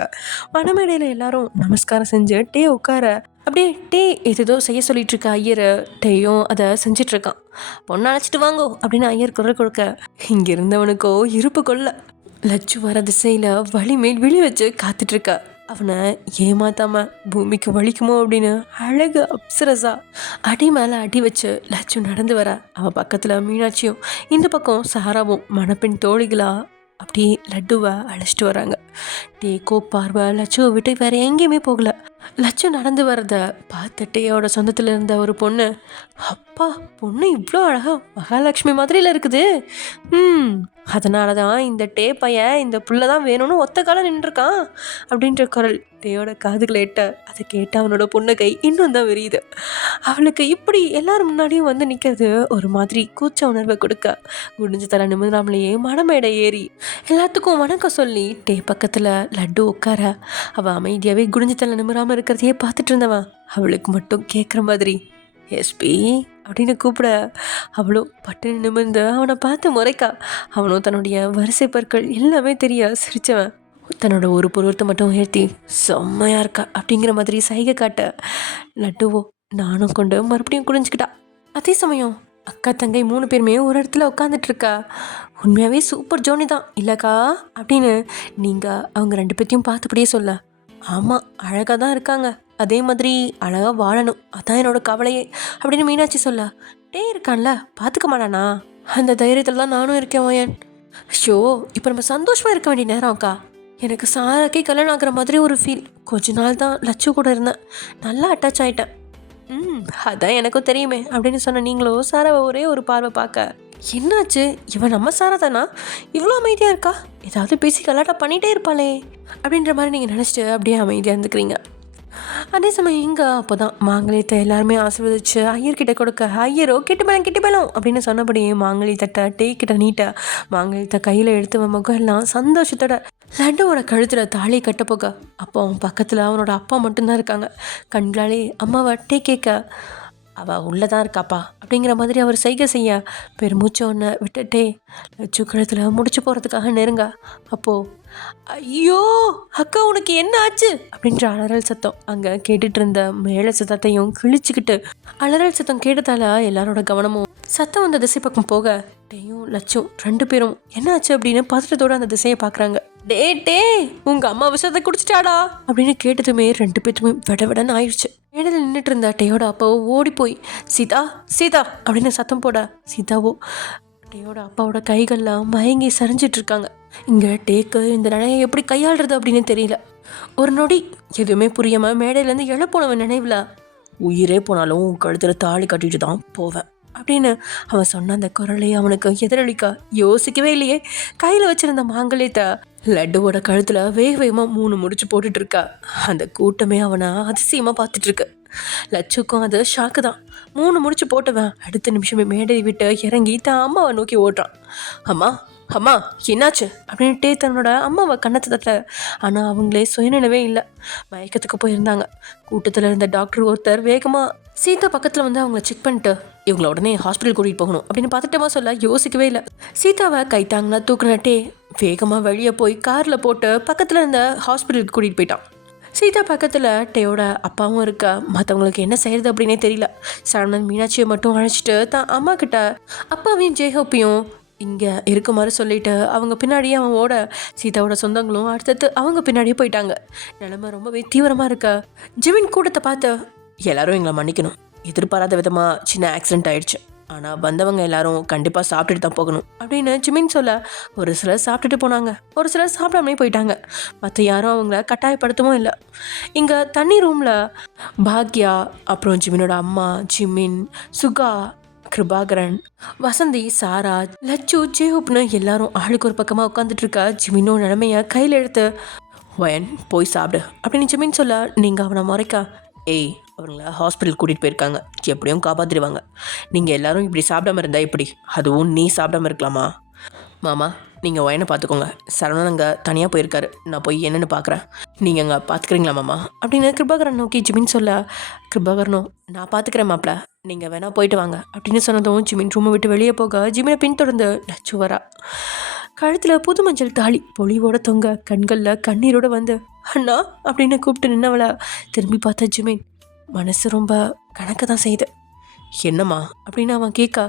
மணமேடையில் எல்லாரும் நமஸ்காரம் செஞ்சு டே உட்கார. அப்படியே டே ஏதோ செய்ய சொல்லிகிட்ருக்க ஐயர். டேயும் அதை செஞ்சிட்ருக்கான். பொண்ணை அழைச்சிட்டு வாங்கோ அப்படின்னு ஐயர் குரல் கொடுக்க இங்கே இருந்தவனுக்கோ இருப்பு கொள்ள. லட்சு வர திசையில் வழி மேல் விழி வச்சு காத்துட்ருக்கா. அவனை ஏமாத்தாம பூமிக்கு வலிக்குமோ அப்படின்னு அழகு அப்சரசா அடி மேலே அடி வச்சு லட்சு நடந்து வர. அவள் பக்கத்தில் மீனாட்சியும் இந்த பக்கம் சாராவும் மணப்பெண் தோழிகளா அப்படியே லட்டுவை அழைச்சிட்டு வராங்க. டேக்கோ பார்வை லட்சுவை விட்டு வேற எங்கேயுமே போகல. லட்சு நடந்து வரத பார்த்த டேயோட சொந்தத்தில் இருந்த ஒரு பொண்ணு, அப்பா பொண்ணு இவ்வளோ அழகா மகாலட்சுமி மாதிரில இருக்குது. அதனால தான் இந்த டே பையன் இந்த புள்ள தான் வேணும்னு ஒத்த காலம் நின்றுருக்கான் அப்படின்ற குரல் டேயோட காதுகளை எட்ட. அதை கேட்ட அவனோட புன்னகை இன்னும் தான் விரியுது. அவளுக்கு இப்படி எல்லாரும் முன்னாடியும் வந்து நிற்கிறது ஒரு மாதிரி கூச்ச உணர்வை கொடுக்க. குடிஞ்சு தர நிமிடாமலேயே மணமேடை ஏறி எல்லாத்துக்கும் வணக்கம் சொல்லி டே பக்கத்தில் லட்டு உட்கார. அவள் அமைதியாகவே குடிஞ்சு தலை நிமிராமல் இருக்கிறதையே பார்த்துட்டு இருந்தவன் அவளுக்கு மட்டும் கேட்குற மாதிரி எஸ்பி அப்படின்னு கூப்பிட. அவளோ பட்டுன்னு நிமிர்ந்து அவனை பார்த்து முறைக்கா. அவனும் தன்னுடைய வரிசை பற்கள் எல்லாமே தெரிய சிரித்தவன் தன்னோட ஒரு புருவத்தை மட்டும் உயர்த்தி செம்மையாக இருக்கா அப்படிங்கிற மாதிரி சைகை காட்ட. லட்டுவோ நானும் கொண்டு மறுபடியும் குடிஞ்சுக்கிட்டா. அதே சமயம் அக்கா தங்கை 3 பேருமே ஒரு இடத்துல உட்காந்துட்ருக்கா. உண்மையாகவே சூப்பர் ஜோனி தான் இல்லைக்கா அப்படின்னு நீங்கள் அவங்க 2 பேர்த்தையும் பார்த்தபடியே சொல்ல. ஆமாம், அழகாக தான் இருக்காங்க, அதே மாதிரி அழகாக வாழணும், அதான் என்னோட கவலையே அப்படின்னு மீனாட்சி சொல்ல. டே இருக்கான்ல பார்த்துக்க மாட்டானா? அந்த தைரியத்தில் தான் நானும் இருக்கேன் வயன். ஷோ, இப்போ நம்ம சந்தோஷமாக இருக்க வேண்டிய நேரம் அக்கா. எனக்கு சாராக்கே கல்யாணம் ஆகிற மாதிரி ஒரு ஃபீல். கொஞ்ச நாள் தான் லட்சு கூட இருந்தேன், நல்லா அட்டாச் ஆகிட்டேன். அதான் எனக்கும் தெரியுமே அப்படின்னு சொன்ன நீங்களோ சாராவை ஒரே ஒரு பார்வை பார்க்க, என்னாச்சு இவன் நம்ம சாரா தானா இவ்வளோ அமைதியாக இருக்கா, ஏதாவது பேசி கலாட்டா பண்ணிகிட்டே இருப்பாளே அப்படின்ற மாதிரி நீங்கள் நினச்சிட்டு அப்படியே அமைதியாக இருந்துக்கிறீங்க. அதே சமயம் இங்கே அப்போ தான் மாங்கல்யத்தை எல்லாருமே ஆசீர்வதிச்சு ஐயர்கிட்ட கொடுக்க, ஐயரோ கெட்டு பேலும் அப்படின்னு சொன்னபடியே மாங்கல்ய தட்டை டே கிட்ட நீட்ட மாங்கல்யத்தை கையில் எடுத்து முகம் எல்லாம் சந்தோஷத்தோட லட்டுவோட கழுத்தில் தாலி கட்ட போக. அப்போ அவன் பக்கத்தில் அவனோட அப்பா மட்டும்தான் இருக்காங்க. கண்களாலே அம்மாவை டே கேட்க, அவள் உள்ளே தான் இருக்காப்பா அப்படிங்கிற மாதிரி அவர் செய்கை செய்ய பெருமூச்சை ஒன்று விட்டுட்டே லட்சு கழுத்தில் முடிச்சு போகிறதுக்காக நெருங்க. அப்போது ஐயோ அக்கா உனக்கு என்ன ஆச்சு அப்படின்ற அலறல் சத்தம் அங்கே கேட்டுட்டு இருந்த மேலே சத்தத்தையும் கிழிச்சுக்கிட்டு அலறல் சத்தம் கேட்டதால எல்லாரோட கவனமும் சத்தம் அந்த திசை பக்கம் போக டேயும் லட்சும் 2 பேரும் என்ன ஆச்சு அப்படின்னு பதற்றத்தோடு அந்த திசையை பார்க்குறாங்க. டே உங்கள் அம்மா விஷயத்தை குடிச்சிட்டாடா அப்படின்னு கேட்டதுமே 2 பேருமே விடன்னு ஆயிடுச்சு. மேடையில் நின்றுட்டு இருந்த டேயோட அப்பாவோ ஓடி போய் சீதா சீதா அப்படின்னு சத்தம் போட சீதாவோ டேயோட அப்பாவோட கைகள்லாம் மயங்கி சரிஞ்சிட்டு இருக்காங்க. இங்கே டேக்கு இந்த நிலையை எப்படி கையாளுறது அப்படின்னு தெரியல. ஒரு நொடி எதுவுமே புரியாமல் மேடையிலேருந்து எழப்போனவன் நினைவில் உயிரே போனாலும் கழுத்தில் தாலி கட்டிட்டு தான் போவேன் அப்படின்னு அவன் சொன்ன அந்த குரலை அவனுக்கு எதிரொலிக்க யோசிக்கவே இல்லையே. கையில் வச்சிருந்த மாங்கல்யத்தை லட்டுவோட கழுத்தில் வேகமாக 3 முடிச்சு போட்டுட்டு இருக்கா. அந்த கூட்டமே அவனை அதிசயமாக பார்த்துட்டு இருக்கு. லட்சுக்கும் அது ஷாக்கு தான். 3 முடிச்சு போட்டவன் அடுத்த நிமிஷமே மேடையை விட்டு இறங்கி தான் அம்மாவை நோக்கி ஓடுறான். அம்மா அம்மா என்னாச்சு அப்படின்ட்டே தன்னோட அம்மாவை கண்ணத்தை தட்ட. ஆனால் அவங்களே சுயநினைவே இல்லை, மயக்கத்துக்கு போயிருந்தாங்க. கூட்டத்தில் இருந்த டாக்டர் ஒருத்தர் வேகமாக சீதா பக்கத்தில் வந்து அவங்கள செக் பண்ணிட்டு இவங்கள உடனே ஹாஸ்பிட்டல் கூட்டிகிட்டு போகணும் அப்படின்னு பார்த்துட்டமா சொல்ல யோசிக்கவே இல்லை. சீதாவை கைத்தாங்களா தூக்குனட்டே வேகமாக வெளியே போய் காரில் போட்டு பக்கத்தில் இருந்த ஹாஸ்பிட்டலுக்கு கூட்டிகிட்டு போயிட்டான். சீதா பக்கத்தில் டேயோட அப்பாவும் இருக்கா. மற்றவங்களுக்கு என்ன செய்கிறது அப்படின்னே தெரியல. சரவணன் மீனாட்சியை மட்டும் அழைச்சிட்டு தான் அம்மா கிட்ட அப்பாவையும் ஜெயஹோப்பையும் இங்கே இருக்குமாறு சொல்லிட்டு அவங்க பின்னாடியே அவன் ஓட சீதாவோட சொந்தங்களும் அடுத்தது அவங்க பின்னாடியே போயிட்டாங்க. நிலைமை ரொம்பவே தீவிரமாக இருக்கா. ஜிமின் கூட்டத்தை பார்த்து எல்லாரும் எங்களை மன்னிக்கணும், எதிர்பாராத விதமாக சின்ன ஆக்சிடென்ட் ஆயிடுச்சு, ஆனால் வந்தவங்க எல்லாரும் கண்டிப்பாக சாப்பிட்டுட்டு தான் போகணும் அப்படின்னு ஜிமின் சொல்ல ஒரு சிலர் சாப்பிட்டுட்டு போனாங்க, ஒரு சிலர் சாப்பிடாமே போயிட்டாங்க. மற்ற யாரும் அவங்கள கட்டாயப்படுத்தவும் இல்லை. இங்கே தண்ணி ரூமில் பாக்யா, அப்புறம் ஜிமினோட அம்மா, ஜிமின், சுகா, கிருபாகரன், வசந்தி, சாரா, லட்சு, ஜேஹூப்னு எல்லாரும் ஆளுக்கு ஒரு பக்கமாக உட்காந்துட்டு இருக்கா. ஜிமினோட நிலைமையை கையில் எடுத்து வயன் போய் சாப்பிடு அப்படின்னு ஜிமின் சொல்ல நீங்கள் அவனை முறைக்கா ஏய் அவங்கள ஹாஸ்பிட்டல் கூட்டிகிட்டு போயிருக்காங்க, எப்படியும் காப்பாற்றிடுவாங்க, நீங்கள் எல்லோரும் இப்படி சாப்பிடாம இருந்தால் எப்படி, அதுவும் நீ சாப்பிடாம இருக்கலாமா? மாமா நீங்கள் வயனை பார்த்துக்கோங்க, சரவணன் அங்கே தனியாக போயிருக்காரு, நான் போய் என்னென்னு பார்க்குறேன், நீங்கள் அங்கே பார்த்துக்கிறீங்களா மாமா அப்படின்னு கிருபாகரன் நோக்கி ஜிமின் சொல்ல கிருபாகரனும் நான் பார்த்துக்கிறேன் மாப்பிள்ள, நீங்கள் வேணா போயிட்டு வாங்க அப்படின்னு சொன்னதும் ஜிமின் ரூமை விட்டு வெளியே போக ஜிமினை பின்தொடர்ந்து லட்சு வரா. கழுத்தில் புது மஞ்சள் தாலி பொலிவோட தொங்க கண்களில் கண்ணீரோடு வந்து அண்ணா அப்படின்னு கூப்பிட்டு நின்னவளை திரும்பி பார்த்த ஜிமின் மனசு ரொம்ப கணக்க தான் செய்யுது. என்னம்மா அப்படின்னு அவன் கேட்க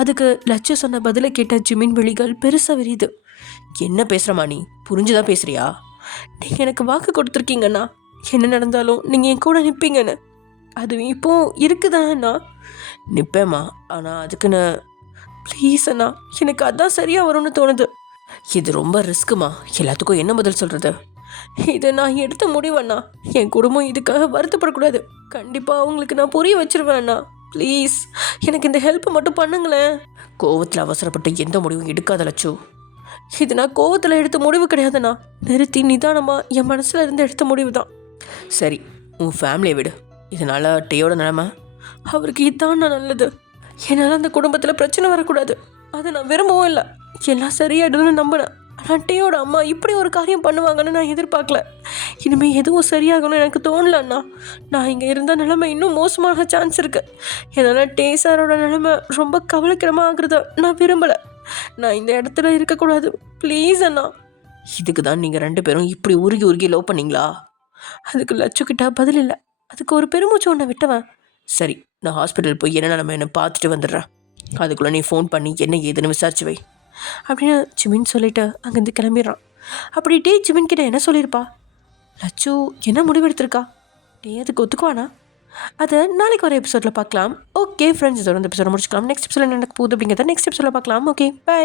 அதுக்கு லட்சு சொன்ன பதிலை கேட்ட ஜிமின் விழிகள் பெருசாக விரியுது. என்ன பேசுகிறம்மா நீ, புரிஞ்சுதான் பேசுகிறியா? நீங்கள் எனக்கு வாக்கு கொடுத்துருக்கீங்கண்ணா, என்ன நடந்தாலும் நீங்கள் என் கூட நிற்பீங்கன்னு, அது இப்போ இருக்குதாண்ணா? நிற்பேம்மா, ஆனால் அதுக்குன்னு ப்ளீஸ் அண்ணா, எனக்கு அதான் சரியாக வரும்னு தோணுது. இது ரொம்ப ரிஸ்க்குமா, எல்லாத்துக்கும் என்ன பதில் சொல்கிறது? இதை நான் எடுத்த முடிவேண்ணா, என் குடும்பம் இதுக்காக வருத்தப்படக்கூடாது, கண்டிப்பாக அவங்களுக்கு நான் புரிய வச்சிருவேண்ணா, ப்ளீஸ் எனக்கு இந்த ஹெல்ப்பை மட்டும் பண்ணுங்களேன். கோவத்தில் அவசரப்பட்டு எந்த முடிவும் எடுக்காத லட்சு, இது நான் கோவத்தில் எடுத்த முடிவு கிடையாதுண்ணா, நிறுத்தி நிதானமாக என் மனசில் இருந்து எடுத்த முடிவு தான். சரி உன் ஃபேமிலியை விடு, இதனால் டேயோட நிலைமை அவருக்கு இதான் நல்லது, என்னால் அந்த குடும்பத்தில் பிரச்சனை வரக்கூடாது, அதை நான் விரும்பவும் இல்லை, எல்லாம் சரியாயிடும்னு நம்பினேன். ஆனால் டேயோட அம்மா இப்படி ஒரு காரியம் பண்ணுவாங்கன்னு நான் எதிர்பார்க்கல, இனிமேல் எதுவும் சரியாகணும்னு எனக்கு தோணல அண்ணா, நான் இங்கே இருந்த நிலைமை இன்னும் மோசமாக சான்ஸ் இருக்குது, என்னால் டே சாரோட நிலைமை ரொம்ப கவலைக்கிடமாக ஆகுறத நான் விரும்பலை, நான் இந்த இடத்துல இருக்கக்கூடாது, ப்ளீஸ் அண்ணா. இதுக்கு தான் நீங்கள் 2 பேரும் இப்படி உருகி லவ் பண்ணீங்களா? அதுக்கு லட்சுக்கிட்ட பதில் இல்லை. அதுக்கு ஒரு பெருமூச்சு ஒன்றை விட்டவன் சரி நான் ஹாஸ்பிட்டல் போய் என்ன நிலைமைன்னு பார்த்துட்டு வந்துடுறேன், அதுக்குள்ளே நீ ஃபோன் பண்ணி என்ன ஏதுன்னு விசாரிச்சு வை அப்படின்னு ஜிமின் சொல்லிட்டு அங்கேருந்து கிளம்பிடுறான். அப்படி டே ஜிமின் கிட்ட என்ன சொல்லியிருப்பா? லட்சு என்ன முடிவெடுத்திருக்கா? டே அதுக்கு ஒத்துக்குவானா? அதை நாளைக்கு ஒரு எபிசோடில் பார்க்கலாம். ஓகே ஃப்ரெண்ட்ஸ், இதோட இந்த எபிசோட முடிச்சுக்கலாம். நெக்ஸ்ட் எபிசோட நடக்க போகுது அப்படிங்கிறத நெக்ஸ்ட் எபிசோட பார்க்கலாம். Okay bye.